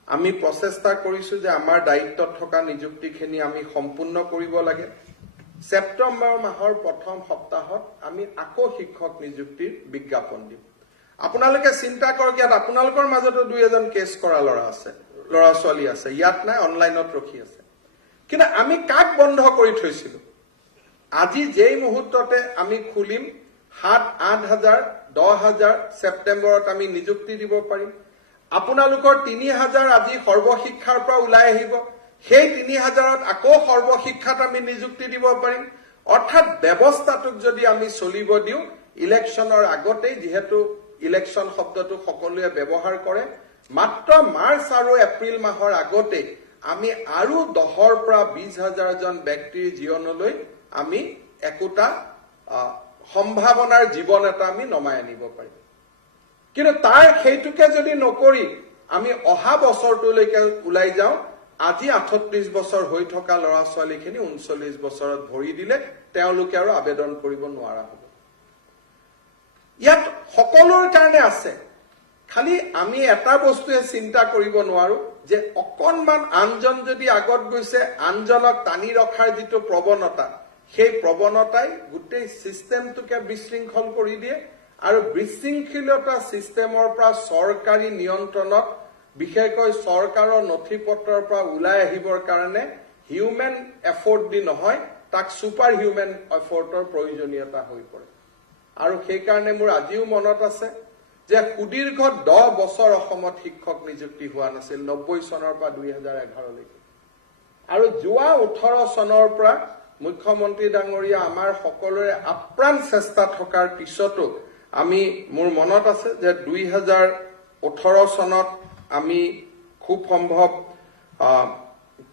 আমি প্ৰচেষ্টা কৰিছো যে আমাৰ দায়িত্বত থকা নিযুক্তিখিনি আমি সম্পূৰ্ণ কৰিব লাগে সেপ্টেম্বৰ মাহৰ প্ৰথম সপ্তাহত আমি আকৌ শিক্ষক নিযুক্তিৰ বিজ্ঞাপন দিম আপোনালোকে চিন্তা কৰক ইয়াত আপোনালোকৰ মাজতো দুই এজন কেছ কৰা ল'ৰা ছোৱালী আছে ইয়াত নাই অনলাইনত ৰখি আছে কিন্তু আমি কাক বন্ধ কৰি থৈছিলো আজি যেই মুহূৰ্ততে আমি খুলিম 7-8,000 10,000 সেপ্টেম্বৰত আমি নিযুক্তি দিব পাৰিম আপোনালোকৰ 3,000 আজি সৰ্বশিক্ষাৰ পৰা ওলাই আহিব সেই 3,000ত আকৌ সৰ্বশিক্ষাত আমি নিযুক্তি দিব পাৰিম অৰ্থাৎ ব্যৱস্থাটোক যদি আমি চলিব দিও ইলেকশ্যনৰ আগতেই যেহেতু ইলেকশ্যন শব্দটো সকলোৱে ব্যৱহাৰ কৰে মাত্ৰ মাৰ্চ আৰু এপ্ৰিল মাহৰ আগতে আমি আৰু 10ৰ পৰা 20,000 জন ব্যক্তিৰ জীৱনলৈ আমি একোটা সম্ভাৱনাৰ জীৱন এটা আমি নমাই আনিব পাৰিম কিন্তু তাৰ সেইটোকে যদি নকৰি আমি অহা বছৰটোলৈকে ওলাই যাওঁ আজি 38 বছৰ হৈ থকা ল'ৰা ছোৱালীখিনি 39 বছৰত ভৰি দিলে তেওঁলোকে আৰু আবেদন কৰিব নোৱাৰা হ'ব ইয়াত সকলোৰ কাৰণে আছে খালি আমি এটা বস্তুৱে চিন্তা কৰিব নোৱাৰো যে অকনমান আনজন যদি আগত গৈছে আনজনক টানি ৰখাৰ যিটো প্ৰৱণতা সেই প্ৰৱণতাই গোটেই সিস্টেমটোকে বিশৃংখল কৰি দিয়ে আৰু বিশৃংখলতা সিস্টেমৰ পৰা চৰকাৰী নিয়ন্ত্ৰণত বিশেষকৈ চৰকাৰৰ নথিপত্ৰৰ পৰা ওলাই আহিবৰ কাৰণে হিউমেন এফৰ্ট দি নহয় তাক সুপাৰ হিউমেন এফৰ্টৰ প্ৰয়োজনীয়তা হৈ পৰে আৰু সেইকাৰণে মোৰ আজিও মনত আছে যে সুদীৰ্ঘ 10 বছৰ অসমত শিক্ষক নিযুক্তি হোৱা নাছিল 90 চনৰ পৰা 2011 লৈকে আৰু যোৱা 18 চনৰ পৰা মুখ্যমন্ত্ৰী ডাঙৰীয়া আমাৰ সকলোৰে আপ্ৰাণ চেষ্টা থকাৰ পিছতো আমি মোৰ মনত আছে যে 2018 চনত আমি খুব সম্ভৱ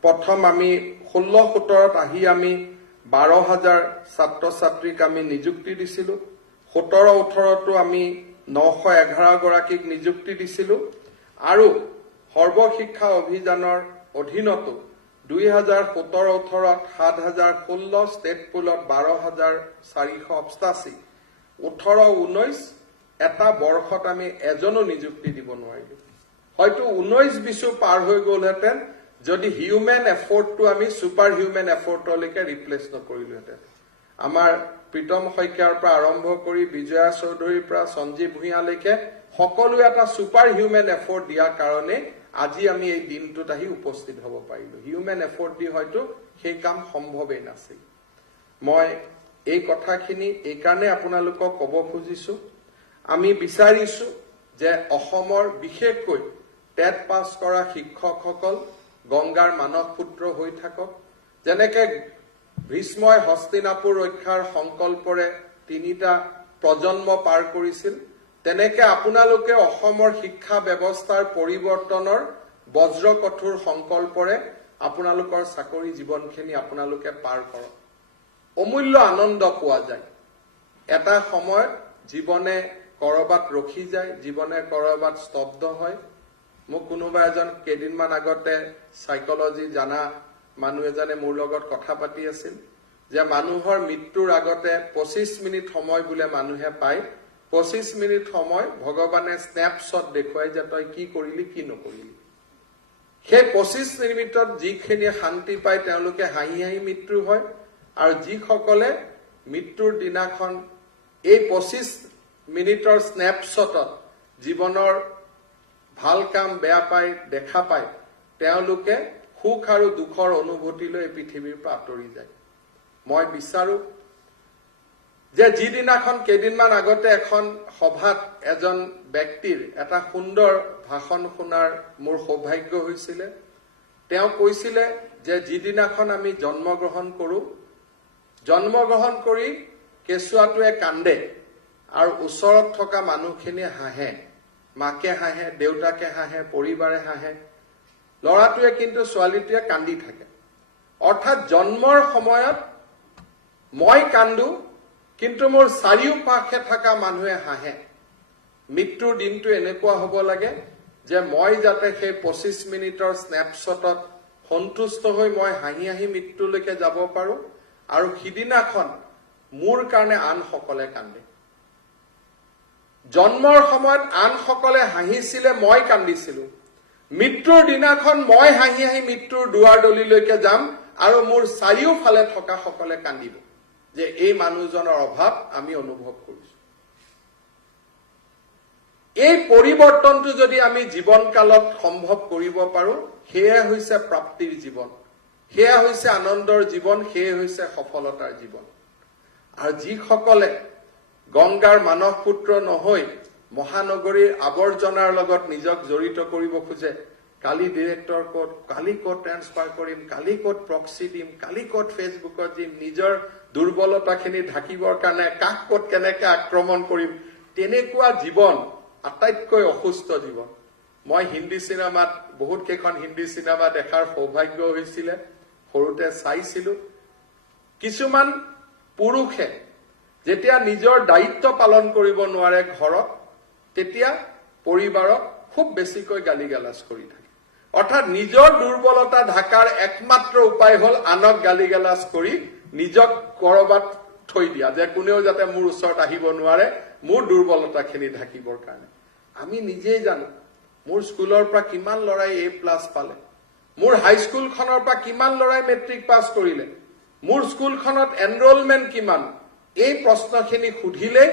প্ৰথম আমি 16-17ত আহি আমি 12,000 ছাত্ৰ ছাত্ৰীক আমি নিযুক্তি দিছিলো 17-18তো আমি 911 গৰাকীক নিযুক্তি দিছিলো আৰু সৰ্বশিক্ষা অভিযানৰ অধীনতো 2017-18ত 7,016 ষ্টেট পুলত 12,488 18-19 এটা বৰ্ষত আমি এজনো নিযুক্তি দিব নোৱাৰিলো হয়তো 19-20 পাৰ হৈ গ'লহেঁতেন যদি হিউম্যান এফৰ্টটো আমি সুপাৰ হিউম্যান এফৰ্টলৈকে ৰিপ্লেচ নকৰিলোহেঁতেন আমাৰ প্ৰীতম শইকীয়াৰ পৰা আৰম্ভ কৰি বিজয়া চৌধুৰীৰ পৰা সঞ্জীৱ ভূঞালৈকে সকলো এটা সুপাৰ হিউম্যান এফৰ্ট দিয়াৰ কাৰণে আজি আমি এই দিনটোত আহি উপস্থিত হ'ব পাৰিলো হিউম্যান এফৰ্ট দি হয়তো সেই কাম সম্ভৱেই নাছিল মই এই কথাখিনি এই কাৰণে আপোনালোকক ক'ব খুজিছো আমি বিচাৰিছো যে অসমৰ বিশেষকৈ টেট পাছ কৰা শিক্ষকসকল গংগাৰ মানৱ পুত্ৰ হৈ থাকক যেনেকে ভীষ্মই হস্তিনাপুৰ ৰক্ষাৰ সংকল্পৰে 3টা প্ৰজন্ম পাৰ কৰিছিল তেনেকে আপোনালোকে অসমৰ শিক্ষা ব্যৱস্থাৰ পৰিৱৰ্তনৰ বজ্ৰ কঠোৰ সংকল্পৰে আপোনালোকৰ চাকৰি জীৱনখিনি আপোনালোকে পাৰ কৰক অমূল্য আনন্দ পোৱা যায় এটা সময়ত জীৱনে কৰবাত ৰখি যায় জীৱনে কৰবাত স্তব্ধ হয় মোক কোনোবা এজন কেইদিনমান আগতে সাইকোলজি জানা মানুহ এজনে মোৰ লগত কথা পাতি আছিল যে মানুহৰ মৃত্যুৰ আগতে 25 মিনিট সময় বুলে মানুহে পায় 25 মিনিট সময় ভগৱানে স্ন্যাপশ্বট দেখুৱাই যে তই কি কৰিলি কি নকৰিলি সেই 25 মিনিটত যিখিনি শান্তি পায় তেওঁলোকে হাঁহি হাঁহি মৃত্যু হয় আৰু যিসকলে মৃত্যুৰ দিনাখন এই 25 মিনিটৰ স্ন্যাপশ্বটত জীৱনৰ ভাল কাম বেয়া পাই দেখা পায় তেওঁলোকে সুখ আৰু দুখৰ অনুভূতি লৈ পৃথিৱীৰ পৰা আঁতৰি যায় মই বিচাৰো যে যিদিনাখন কেইদিনমান আগতে এখন সভাত এজন ব্যক্তিৰ এটা সুন্দৰ ভাষণ শুনাৰ মোৰ সৌভাগ্য হৈছিল তেওঁ কৈছিল যে যিদিনাখন আমি জন্মগ্ৰহণ কৰি কেঁচুৱাটোৱে কান্দে আৰু ওচৰত থকা মানুহখিনি হাঁহে মাকে হাঁহে দেউতাকে হাঁহে পৰিবাৰে হাঁহে লৰাটোৱে কিন্তু ছোৱালীটোৱে কান্দি থাকে অৰ্থাৎ জন্মৰ সময়ত মই কান্দু কিন্তু মোৰ চাৰিওপাশে থকা মানুহে হাঁহে মৃত্যুৰ দিনটো এনেকুৱা হ'ব লাগে যে মই যাতে সেই 25 মিনিটৰ স্ন্যাপশ্বটত সন্তুষ্ট হৈ মই হাঁহি হাঁহি মৃত্যুলৈকে যাব পাৰো আৰু সিদিনাখন মোৰ কাৰণে আনসকলে কান্দে জন্মৰ সময়ত আনসকলে হাঁহিছিলে মই কান্দিছিলো মৃত্যুৰ দিনাখন মই হাঁহি হাঁহি মৃত্যুৰ দুৱাৰ দলিলৈকে যাম আৰু মোৰ চাৰিওফালে থকা সকলে কান্দিব যে এই মানুহজনৰ অভাৱ আমি অনুভৱ কৰিছো এই পৰিৱৰ্তনটো যদি আমি জীৱনকালত সম্ভৱ কৰিব পাৰো সেয়া হৈছে প্ৰাপ্তিৰ জীৱন সেয়া হৈছে আনন্দৰ জীৱন সেয়া হৈছে সফলতাৰ জীৱন আৰু যিসকলে গংগাৰ মানৱ পুত্ৰ নহৈ মহানগৰীৰ আৱৰ্জনাৰ লগত নিজক জড়িত কৰিব খোজে কালি ডিৰেক্টৰ কোড কালি কোড ট্ৰান্সফাৰ কৰিম কালি কোড প্ৰক্সি দিম কালি কোড ফেচবুকত দিম নিজৰ দুৰ্বলতাখিনি ঢাকিবৰ কাৰণে কাক কোড কেনেকৈ আক্ৰমণ কৰিম তেনেকুৱা জীৱন আটাইতকৈ অসুস্থ জীৱন মই হিন্দী সিনেমাত বহুত কেইখন হিন্দী সিনেমা দেখাৰ সৌভাগ্য হৈছিল সৰুতে চাইছিলো কিছুমান পুৰুষে যেতিয়া নিজৰ দায়িত্ব পালন কৰিব নোৱাৰে ঘৰত তেতিয়া পৰিবাৰক খুব বেছিকৈ গালিগালাজ কৰি থাকে অৰ্থাৎ নিজৰ দুৰ্বলতা ঢাকাৰ একমাত্ৰ উপায় হ'ল আনক গালিগালাজ কৰি নিজক কৰবাত থৈ দিয়া যে কোনেও যাতে মোৰ ওচৰত আহিব নোৱাৰে মোৰ দুৰ্বলতাখিনি ঢাকিবৰ কাৰণে আমি নিজেই জানো মোৰ স্কুলৰ পৰা কিমান লৰাই A+ পালে মোৰ হাই স্কুলখনৰ পৰা কিমান লৰাই মেট্ৰিক পাছ কৰিলে মোৰ স্কুলখনত এনৰোলমেন্ট কিমান এই প্ৰশ্নখিনি সুধিলে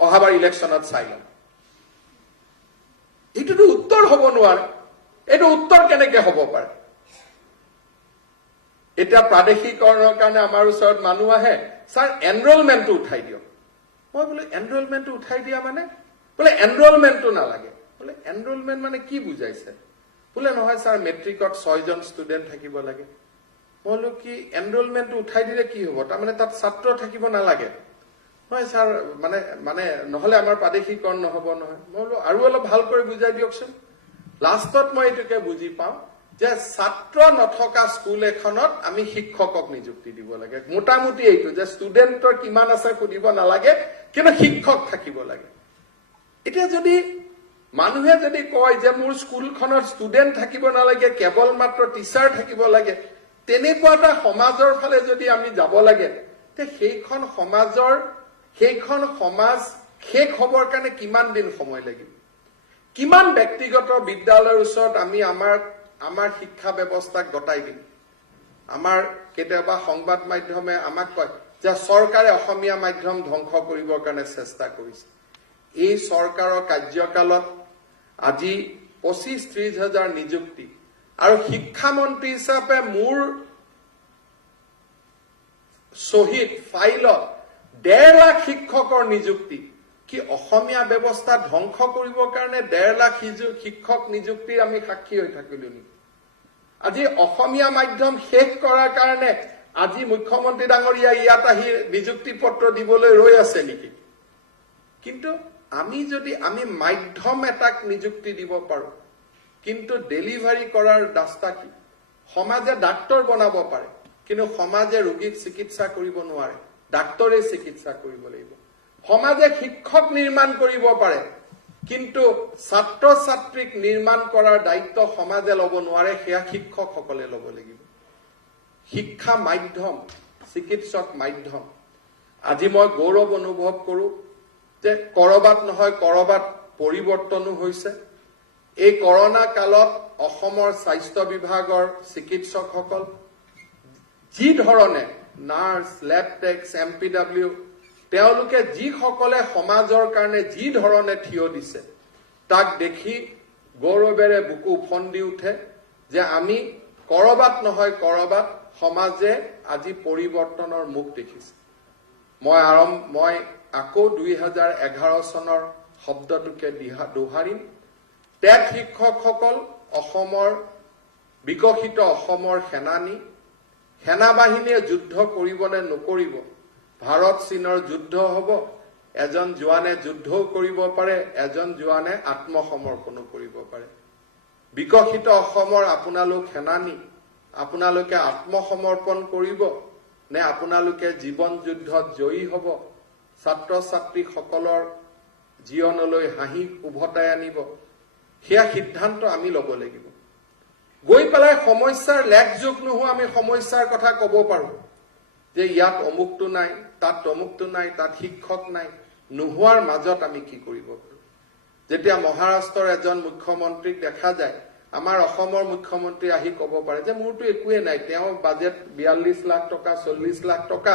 অহাবাৰ ইলেকশ্যনত চাই লম এইটোতো উত্তৰ হ'ব নোৱাৰে এইটো উত্তৰ কেনেকৈ হ'ব পাৰে এতিয়া প্ৰাদেশিকৰণৰ কাৰণে আমাৰ ওচৰত মানুহ আহে স্যাৰ এনৰোলমেন্টটো উঠাই দিয়ক মই বোলে এনৰোলমেণ্টটো উঠাই দিয়া মানে বোলে এনৰোলমেণ্টটো নালাগে বোলে এনৰোলমেণ্ট মানে কি বুজাইছে বোলে নহয় ছাৰ মেট্ৰিকত 6 জন ষ্টুডেণ্ট থাকিব লাগে মই বোলো কি এনৰোলমেণ্টটো উঠাই দিলে কি হ'ব তাৰমানে তাত ছাত্ৰ থাকিব নালাগে নহয় ছাৰ মানে নহলে আমাৰ প্ৰাদেশিকৰণ নহব নহয় মই বোলো আৰু অলপ ভাল কৰি বুজাই দিয়কচোন লাষ্টত মই এইটোকে বুজি পাওঁ যে ছাত্ৰ নথকা স্কুল এখনত আমি শিক্ষকক নিযুক্তি দিব লাগে মোটামুটি এইটো যে ষ্টুডেণ্টৰ কিমান আছে সুধিব নালাগে কিন্তু শিক্ষক থাকিব লাগে এতিয়া যদি মানুহে যদি কয় যে মোৰ স্কুলখনত ষ্টুডেণ্ট থাকিব নালাগে কেৱল মাত্ৰ টিচাৰ থাকিব লাগে তেনেকুৱা এটা সমাজৰ ফালে যদি আমি যাব লাগে তে সেইখন সমাজ শেষ হবৰ কাৰণে কিমান দিন সময় লাগিব কিমান ব্যক্তিগত বিদ্যালয়ৰ ওচৰত আমি আমাৰ শিক্ষা ব্যৱস্থাক গতাই দিম আমাৰ কেতিয়াবা সংবাদ মাধ্যমে আমাক কয় যে চৰকাৰে অসমীয়া মাধ্যম ধ্বংস কৰিবৰ কাৰণে চেষ্টা কৰিছে এই চৰকাৰৰ কাৰ্যকালত আজি 25-30 হাজাৰ নিযুক্তি আৰু শিক্ষামন্ত্ৰী হিচাপে মোৰ শহীদ ফাইলত 1.5 লাখ শিক্ষকৰ নিযুক্তি কি অসমীয়া ব্যৱস্থা ধ্বংস কৰিবৰ কাৰণে 1.5 লাখ শিক্ষক নিযুক্তিৰ আমি সাক্ষী হৈ থাকিলো নেকি আজি অসমীয়া মাধ্যম শেষ কৰাৰ কাৰণে আজি মুখ্যমন্ত্ৰী ডাঙৰীয়া ইয়াত আহি নিযুক্তি পত্ৰ দিবলৈ ৰৈ আছে নেকি কিন্তু আমি মাধ্যম এটাক নিযুক্তি দিব পাৰো কিন্তু ডেলিভাৰী কৰাৰ ৰাস্তা কি সমাজে ডাক্তৰ বনাব পাৰে কিন্তু সমাজে ৰোগীক চিকিৎসা কৰিব নোৱাৰে ডাক্তৰে চিকিৎসা কৰিব লাগিব সমাজে শিক্ষক নিৰ্মাণ কৰিব পাৰে কিন্তু ছাত্ৰ ছাত্ৰীক নিৰ্মাণ কৰাৰ দায়িত্ব সমাজে ল'ব নোৱাৰে সেয়া শিক্ষকসকলে ল'ব লাগিব শিক্ষা মাধ্যম চিকিৎসক মাধ্যম আজি মই গৌৰৱ অনুভৱ কৰো যে কৰবাত নহয় কৰবাত পৰিৱৰ্তনো হৈছে এই কৰোনা কালত অসমৰ স্বাস্থ্য বিভাগৰ চিকিৎসকসকল যি ধৰণে নাৰ্ছ লেব টেক্স MPW তেওঁলোকে যিসকলে সমাজৰ কাৰণে যি ধৰণে থিয় দিছে তাক দেখি গৌৰৱেৰে বুকু ফন্দি উঠে যে আমি কৰবাত নহয় কৰবাত সমাজে আজি পৰিৱৰ্তনৰ মুখ দেখিছে মই আকৌ 2011 চনৰ শব্দটোকে দোহাৰিম টেট শিক্ষকসকল অসমৰ বিকশিত অসমৰ সেনা বাহিনীয়ে যুদ্ধ কৰিব নে নকৰিব ভাৰত চীনৰ যুদ্ধ হ'ব এজন জোৱানে যুদ্ধও কৰিব পাৰে এজন জোৱানে আত্মসমৰ্পণো কৰিব পাৰে বিকশিত অসমৰ আপোনালোক সেনানী আপোনালোকে আত্মসমৰ্পণ কৰিব নে আপোনালোকে জীৱন যুদ্ধত জয়ী হ'ব ছাত্ৰ ছাত্ৰীসকলৰ জীৱনলৈ হাঁহি উভতাই আনিব সেয়া সিদ্ধান্ত আমি ল'ব লাগিব গৈ পেলাই সমস্যাৰ লেখযোগ নোহোৱা আমি সমস্যাৰ কথা ক'ব পাৰো যে ইয়াত অমুকটো নাই তাত তমুকটো নাই তাত শিক্ষক নাই নোহোৱাৰ মাজত আমি কি কৰিব পাৰো যেতিয়া মহাৰাষ্ট্ৰৰ এজন মুখ্যমন্ত্ৰীক দেখা যায় আমাৰ অসমৰ মুখ্যমন্ত্ৰী আহি ক'ব পাৰে যে মোৰটো একোৱে নাই তেওঁ বাজেট 42 লাখ টকা 40 লাখ টকা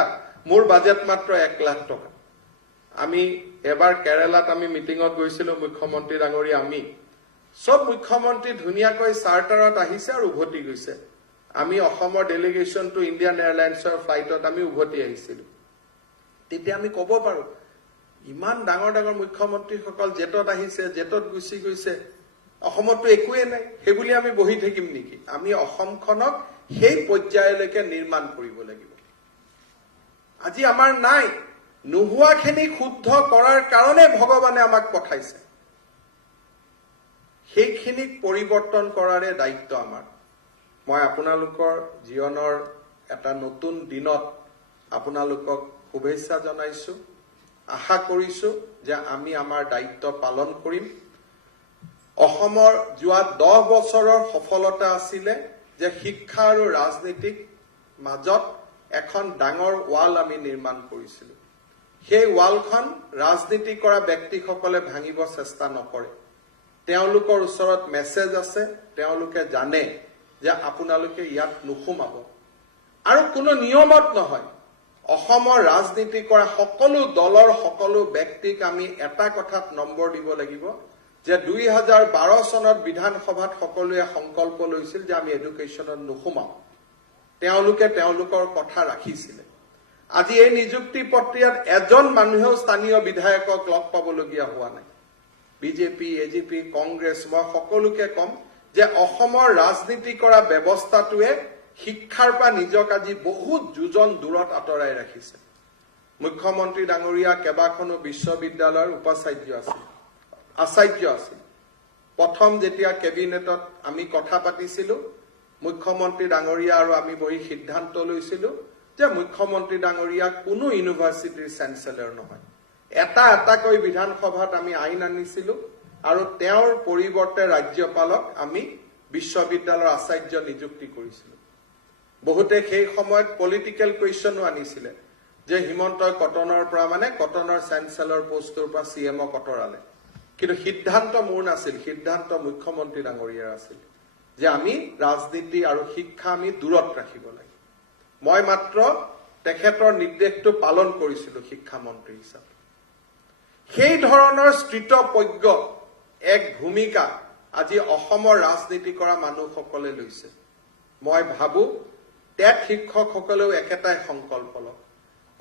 মোৰ বাজেট মাত্ৰ 1 লাখ টকা আমি এবাৰ কেৰালাত আমি মিটিঙত গৈছিলো মুখ্যমন্ত্ৰী ডাঙৰীয়া আমি সব মুখ্যমন্ত্ৰী ধুনীয়াকৈ চাৰ্টাৰত আহিছে আৰু উভতি গৈছে আমি অসমৰ ডেলিগেশ্যনটো ইণ্ডিয়ান এয়াৰলাইন্সৰ ফ্লাইটত আমি উভতি আহিছিলো তেতিয়া আমি ক'ব পাৰো ইমান ডাঙৰ ডাঙৰ মুখ্যমন্ত্ৰীসকল জেটত আহিছে জেটত গুচি গৈছে অসমতো একোৱে নাই সেইবুলি আমি বহি থাকিম নেকি আমি অসমখনক সেই পৰ্যায়লৈকে নিৰ্মাণ কৰিব লাগিব আজি আমাৰ নাই নোহোৱাখিনি শুদ্ধ কৰাৰ কাৰণে ভগৱানে আমাক পঠাইছে সেইখিনিক পৰিৱৰ্তন কৰাৰে দায়িত্ব আমাৰ মই আপোনালোকৰ জীৱনৰ এটা নতুন দিনত আপোনালোকক শুভেচ্ছা জনাইছো আশা কৰিছো যে আমি আমাৰ দায়িত্ব পালন কৰিম অসমৰ যোৱা 10 বছৰৰ সফলতা আছিলে যে শিক্ষা আৰু ৰাজনীতিক মাজত এখন ডাঙৰ ৱাল আমি নিৰ্মাণ কৰিছিলো সেই ৱালখন ৰাজনীতি কৰা ব্যক্তিসকলে ভাঙিব চেষ্টা নকৰে তেওঁলোকৰ ওচৰত মেছেজ আছে তেওঁলোকে জানে যে আপোনালোকে ইয়াত নুসুমাব আৰু কোনো নিয়মত নহয় অসমৰ ৰাজনীতি কৰা সকলো দলৰ সকলো ব্যক্তিক আমি এটা কথাত নম্বৰ দিব লাগিব যে 2012 চনত বিধানসভাত সকলোৱে সংকল্প লৈছিল যে আমি এডুকেশ্যনত নুসুমাম তেওঁলোকে তেওঁলোকৰ কথা ৰাখিছিলে আজি এই নিযুক্তি প্ৰক্ৰিয়াত এজন মানুহেও স্থানীয় বিধায়কক লগ পাবলগীয়া হোৱা নাই। বিজেপি, এজিপি, কংগ্ৰেছ, মই সকলোকে কম যে অসমৰ ৰাজনীতি কৰা ব্যৱস্থাটোৱে শিক্ষাৰ পৰা নিজক আজি বহুত যোজন দূৰত আঁতৰাই ৰাখিছে। মুখ্যমন্ত্ৰী ডাঙৰীয়া কেইবাখনো বিশ্ববিদ্যালয়ৰ উপাচাৰ্য আচাৰ্য আছিল। প্ৰথম যেতিয়া কেবিনেটত আমি কথা পাতিছিলো, মুখ্যমন্ত্ৰী ডাঙৰীয়া আৰু আমি বহি সিদ্ধান্ত লৈছিলো যে মুখ্যমন্ত্ৰী ডাঙৰীয়া কোনো ইউনিভাৰ্চিটিৰ চেঞ্চেলৰ নহয়। এটাকৈ বিধানসভাত আমি আইন আনিছিলো আৰু তেওঁৰ পৰিৱৰ্তে ৰাজ্যপালক আমি বিশ্ববিদ্যালয়ৰ আচাৰ্য নিযুক্তি কৰিছিলো। বহুতে সেই সময়ত পলিটিকেল কুৱেশ্যনো আনিছিলে যে হিমন্তই কটনৰ পৰা কটনৰ চেঞ্চেলৰ পোষ্টৰ পৰা CMক আঁতৰালে। কিন্তু সিদ্ধান্ত মোৰ নাছিল, সিদ্ধান্ত মুখ্যমন্ত্ৰী ডাঙৰীয়াৰ আছিল যে আমি ৰাজনীতি আৰু শিক্ষা আমি দূৰত ৰাখিব লাগে। মই মাত্ৰ তেখেতৰ নিৰ্দেশটো পালন কৰিছিলো শিক্ষামন্ত্ৰী হিচাপে। সেই ধৰণৰ স্থিতপজ্ঞ এক ভূমিকা আজি অসমৰ ৰাজনীতি কৰা মানুহসকলে লৈছে। মই ভাবো টেট শিক্ষকসকলেও একেটাই সংকল্প লওক।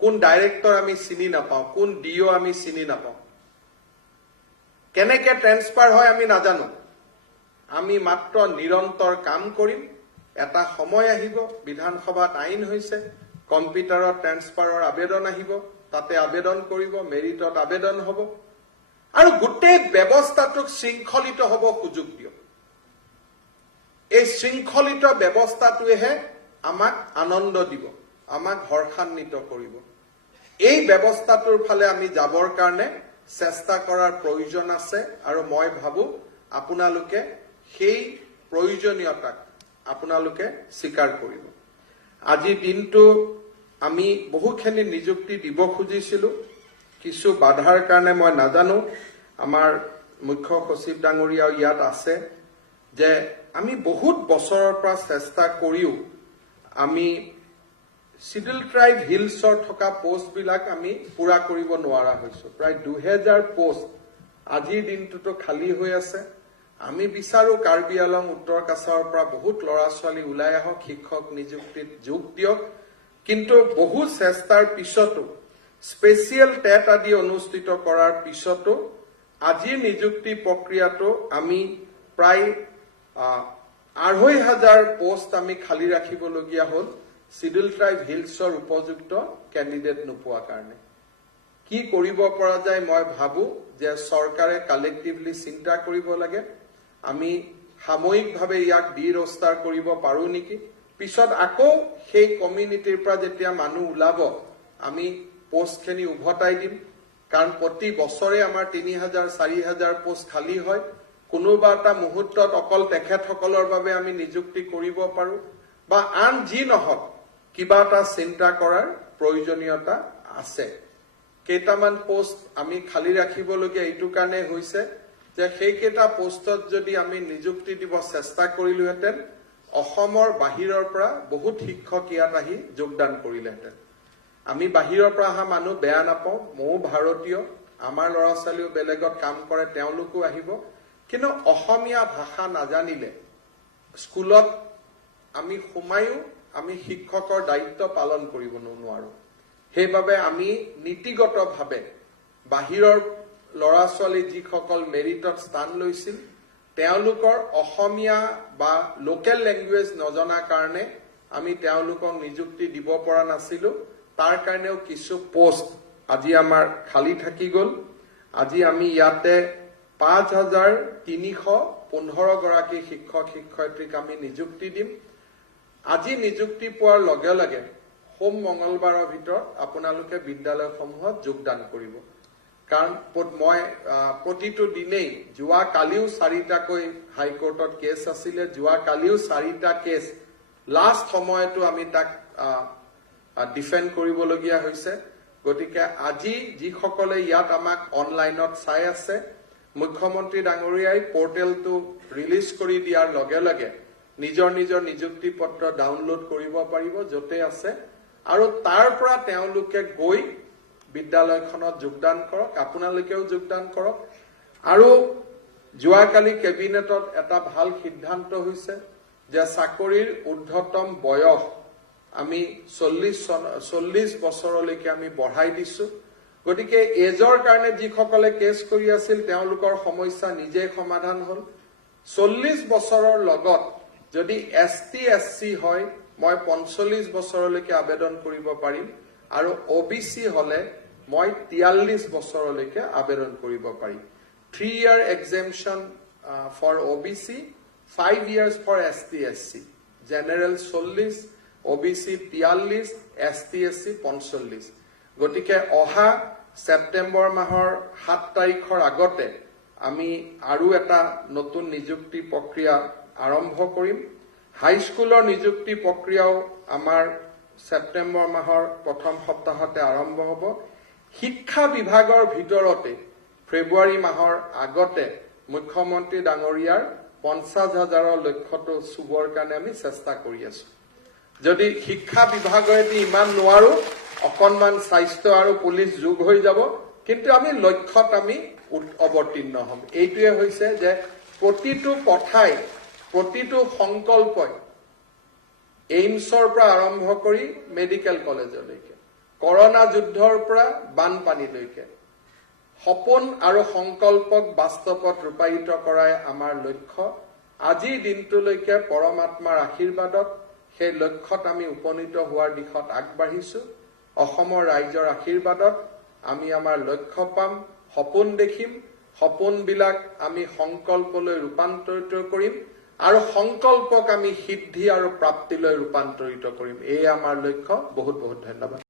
কোন ডাইৰেক্টৰ আমি চিনি নাপাওঁ, কোন DO আমি চিনি নাপাওঁ, কেনেকে ট্ৰেন্সফাৰ হয় আমি নাজানো। আমি মাত্ৰ নিৰন্তৰ কাম কৰিম। এটা সময় আহিব, বিধানসভাত আইন হৈছে, কম্পিউটাৰত ট্ৰেন্সফাৰৰ আবেদন আহিব, তাতে আবেদন কৰিব, মেৰিটত আবেদন হ'ব আৰু গোটেই ব্যৱস্থাটোক শৃংখলিত হ'ব সুযোগ দিয়ক। এই শৃংখলিত ব্যৱস্থাটোৱেহে আমাক আনন্দ দিব, আমাক হৰ্ষান্বিত কৰিব। এই ব্যৱস্থাটোৰ ফালে আমি যাবৰ কাৰণে চেষ্টা কৰাৰ প্ৰয়োজন আছে আৰু মই ভাবো আপোনালোকে সেই প্ৰয়োজনীয়তাক আপোনালোকে স্বীকাৰ কৰিব। আজিৰ দিনটো আমি বহুখিনি নিযুক্তি দিব খুজিছিলো, কিছু বাধাৰ কাৰণে মই নাজানো। আমাৰ মুখ্য সচিব ডাঙৰীয়াও ইয়াত আছে যে আমি বহুত বছৰৰ পৰা চেষ্টা কৰিও আমি শিডিউল ট্ৰাইব হিলছৰ থকা পোষ্টবিলাক আমি পুৰা কৰিব নোৱাৰা হৈছো। প্ৰায় 2000 পোষ্ট আজিৰ দিনটোতো খালী হৈ আছে। আমি বিচাৰো কাৰ্বি আলং উত্তৰ কাছাৰৰ পৰা বহুত ল'ৰা ছোৱালী ওলাই আহক, শিক্ষক নিযুক্তিত যোগ দিয়ক। কিন্তু বহু চেষ্টাৰ পিছতো, স্পেচিয়েল টেট আদি অনুষ্ঠিত কৰাৰ পিছতো আজিৰ নিযুক্তি প্ৰক্ৰিয়াটো আমি প্ৰায় 2500 পোষ্ট আমি খালী ৰাখিবলগীয়া হ'ল শিডিউল ট্ৰাইব হিলছৰ উপযুক্ত কেণ্ডিডেট নোপোৱাৰ কাৰণে। কি কৰিব পৰা যায় মই ভাবো যে চৰকাৰে কালেক্টিভলি চিন্তা কৰিব লাগে। আমি সাময়িকভাৱে ইয়াক ডিৰোষ্টাৰ কৰিব পাৰো নেকি। পিছত আকৌ সেই কমিউনিটিৰ পৰা যেতিয়া মানুহ ওলাব আমি পোষ্টখিনি উভতাই দিম। কাৰণ প্ৰতি বছৰে আমাৰ 3000-4000 পোষ্ট খালী হয়। কোনোবা এটা মুহূৰ্তত অকল তেখেতসকলৰ বাবে আমি নিযুক্তি কৰিব পাৰো বা আন যি নহওক কিবা এটা চিন্তা কৰাৰ প্ৰয়োজনীয়তা আছে। কেইটামান পোষ্ট আমি খালী ৰাখিবলগীয়া এইটো কাৰণে হৈছে যে সেইকেইটা পোষ্টত যদি আমি নিযুক্তি দিব চেষ্টা কৰিলোহেঁতেন অসমৰ বাহিৰৰ পৰা বহুত শিক্ষক ইয়াত আহি যোগদান কৰিলেহেঁতেন। আমি বাহিৰৰ পৰা অহা মানুহ বেয়া নাপাওঁ, ময়ো ভাৰতীয়, আমাৰ ল'ৰা ছোৱালীও বেলেগত কাম কৰে, তেওঁলোকো আহিব। কিন্তু অসমীয়া ভাষা নাজানিলে স্কুলত আমি সোমায়ো আমি শিক্ষকৰ দায়িত্ব পালন কৰিব নোৱাৰো। সেইবাবে আমি নীতিগতভাৱে বাহিৰৰ ল'ৰা ছোৱালী যিসকল মেৰিটত স্থান লৈছিল তেওঁলোকৰ অসমীয়া বা লোকেল লেংগুৱেজ নজনাৰ কাৰণে আমি তেওঁলোকক নিযুক্তি দিব পৰা নাছিলো। তাৰ কাৰণেও কিছু পোষ্ট আজি আমাৰ খালী থাকি গ'ল। আজি আমি ইয়াতে 5315 গৰাকী শিক্ষক শিক্ষয়িত্ৰীক আমি নিযুক্তি দিম। আজি নিযুক্তি পোৱাৰ লগে লগে সোম মঙ্গলবাৰৰ ভিতৰত আপোনালোকে বিদ্যালয়সমূহত যোগদান কৰিব। কাৰণ মই প্ৰতিটো দিনেই যোৱা কালিও 4টাকৈ হাইকোৰ্টত কেছ আছিলে, যোৱা কালিও 4টা কেছ লাষ্ট সময়তো আমি তাক ডিফেন্ড কৰিবলগীয়া হৈছে। গতিকে আজি যিসকলে ইয়াত আমাক অনলাইনত চাই আছে মুখ্যমন্ত্ৰী ডাঙৰীয়াই পৰ্টেলটো ৰিলিজ কৰি দিয়াৰ লগে লগে নিজৰ নিজৰ নিযুক্তি পত্ৰ ডাউনলোড কৰিব পাৰিব য'তে আছে আৰু তাৰ পৰা তেওঁলোকে গৈ বিদ্যালয়খনত যোগদান কৰক। আপোনালোকেও যোগদান কৰক। আৰু যোৱাকালি কেবিনেটত এটা ভাল সিদ্ধান্ত হৈছে যে চাকৰিৰ ঊৰ্ধ্বতম বয়স আমি 40 বছৰলৈকে আমি বঢ়াই দিছো গতিকে এজৰ কাৰণে যিসকলে কেছ কৰি আছিল তেওঁলোকৰ সমস্যা নিজে সমাধান হল 40 বছৰৰ লগত যদি এসটি এসসি হয় মই 45 বছৰলৈকে আবেদন কৰিব পাৰিম আৰু ওবিসি হলে মই 43 বছৰলৈকে আবেদন কৰিব পাৰিম 3-year exemption for OBC 5 years for ST-SC general 40 OBC 43 ST-SC 45 গতিকে অহা সেপ্টেম্বৰ মাহৰ 7 তাৰিখৰ আগতে আমি আৰু এটা নতুন নিযুক্তি প্ৰক্ৰিয়া আৰম্ভ কৰিম হাই স্কুলৰ নিযুক্তি প্ৰক্ৰিয়াও আমাৰ সেপ্টেম্বৰ মাহৰ প্ৰথম সপ্তাহতে আৰম্ভ হ'ব শিক্ষা বিভাগৰ ভিতৰতে ফেব্ৰুৱাৰী মাহৰ আগতে মুখ্যমন্ত্ৰী ডাঙৰীয়াৰ 50,000 লক্ষ্যটো চুবৰ কাৰণে আমি চেষ্টা কৰি আছো যদি শিক্ষা বিভাগেদি ইমান নোৱাৰো অকনমান স্বাস্থ্য আৰু পুলিচ যোগ হৈ যাব কিন্তু আমি লক্ষ্যত আমি অৱতীৰ্ণ হ'ম এইটোৱে হৈছে যে প্ৰতিটো কথাই প্ৰতিটো সংকল্পই এইমছৰ পৰা আৰম্ভ কৰি মেডিকেল কলেজলৈকে কৰোনা যুদ্ধৰ পৰা বানপানীলৈকে সপোন আৰু সংকল্পক বাস্তৱত ৰূপায়িত কৰাই আমাৰ লক্ষ্য আজিৰ দিনটোলৈকে পৰমাত্মাৰ আশীৰ্বাদত সেই লক্ষ্যত আমি উপনীত হোৱাৰ দিশত আগবাঢ়িছো অসমৰ ৰাইজৰ আশীৰ্বাদত আমি আমাৰ লক্ষ্য পাম সপোন দেখিম সপোনবিলাক আমি সংকল্পলৈ ৰূপান্তৰিত কৰিম আৰু সংকল্পক আমি সিদ্ধি আৰু প্ৰাপ্তিলৈ ৰূপান্তৰিত কৰিম এই আমাৰ লক্ষ্য বহুত বহুত ধন্যবাদ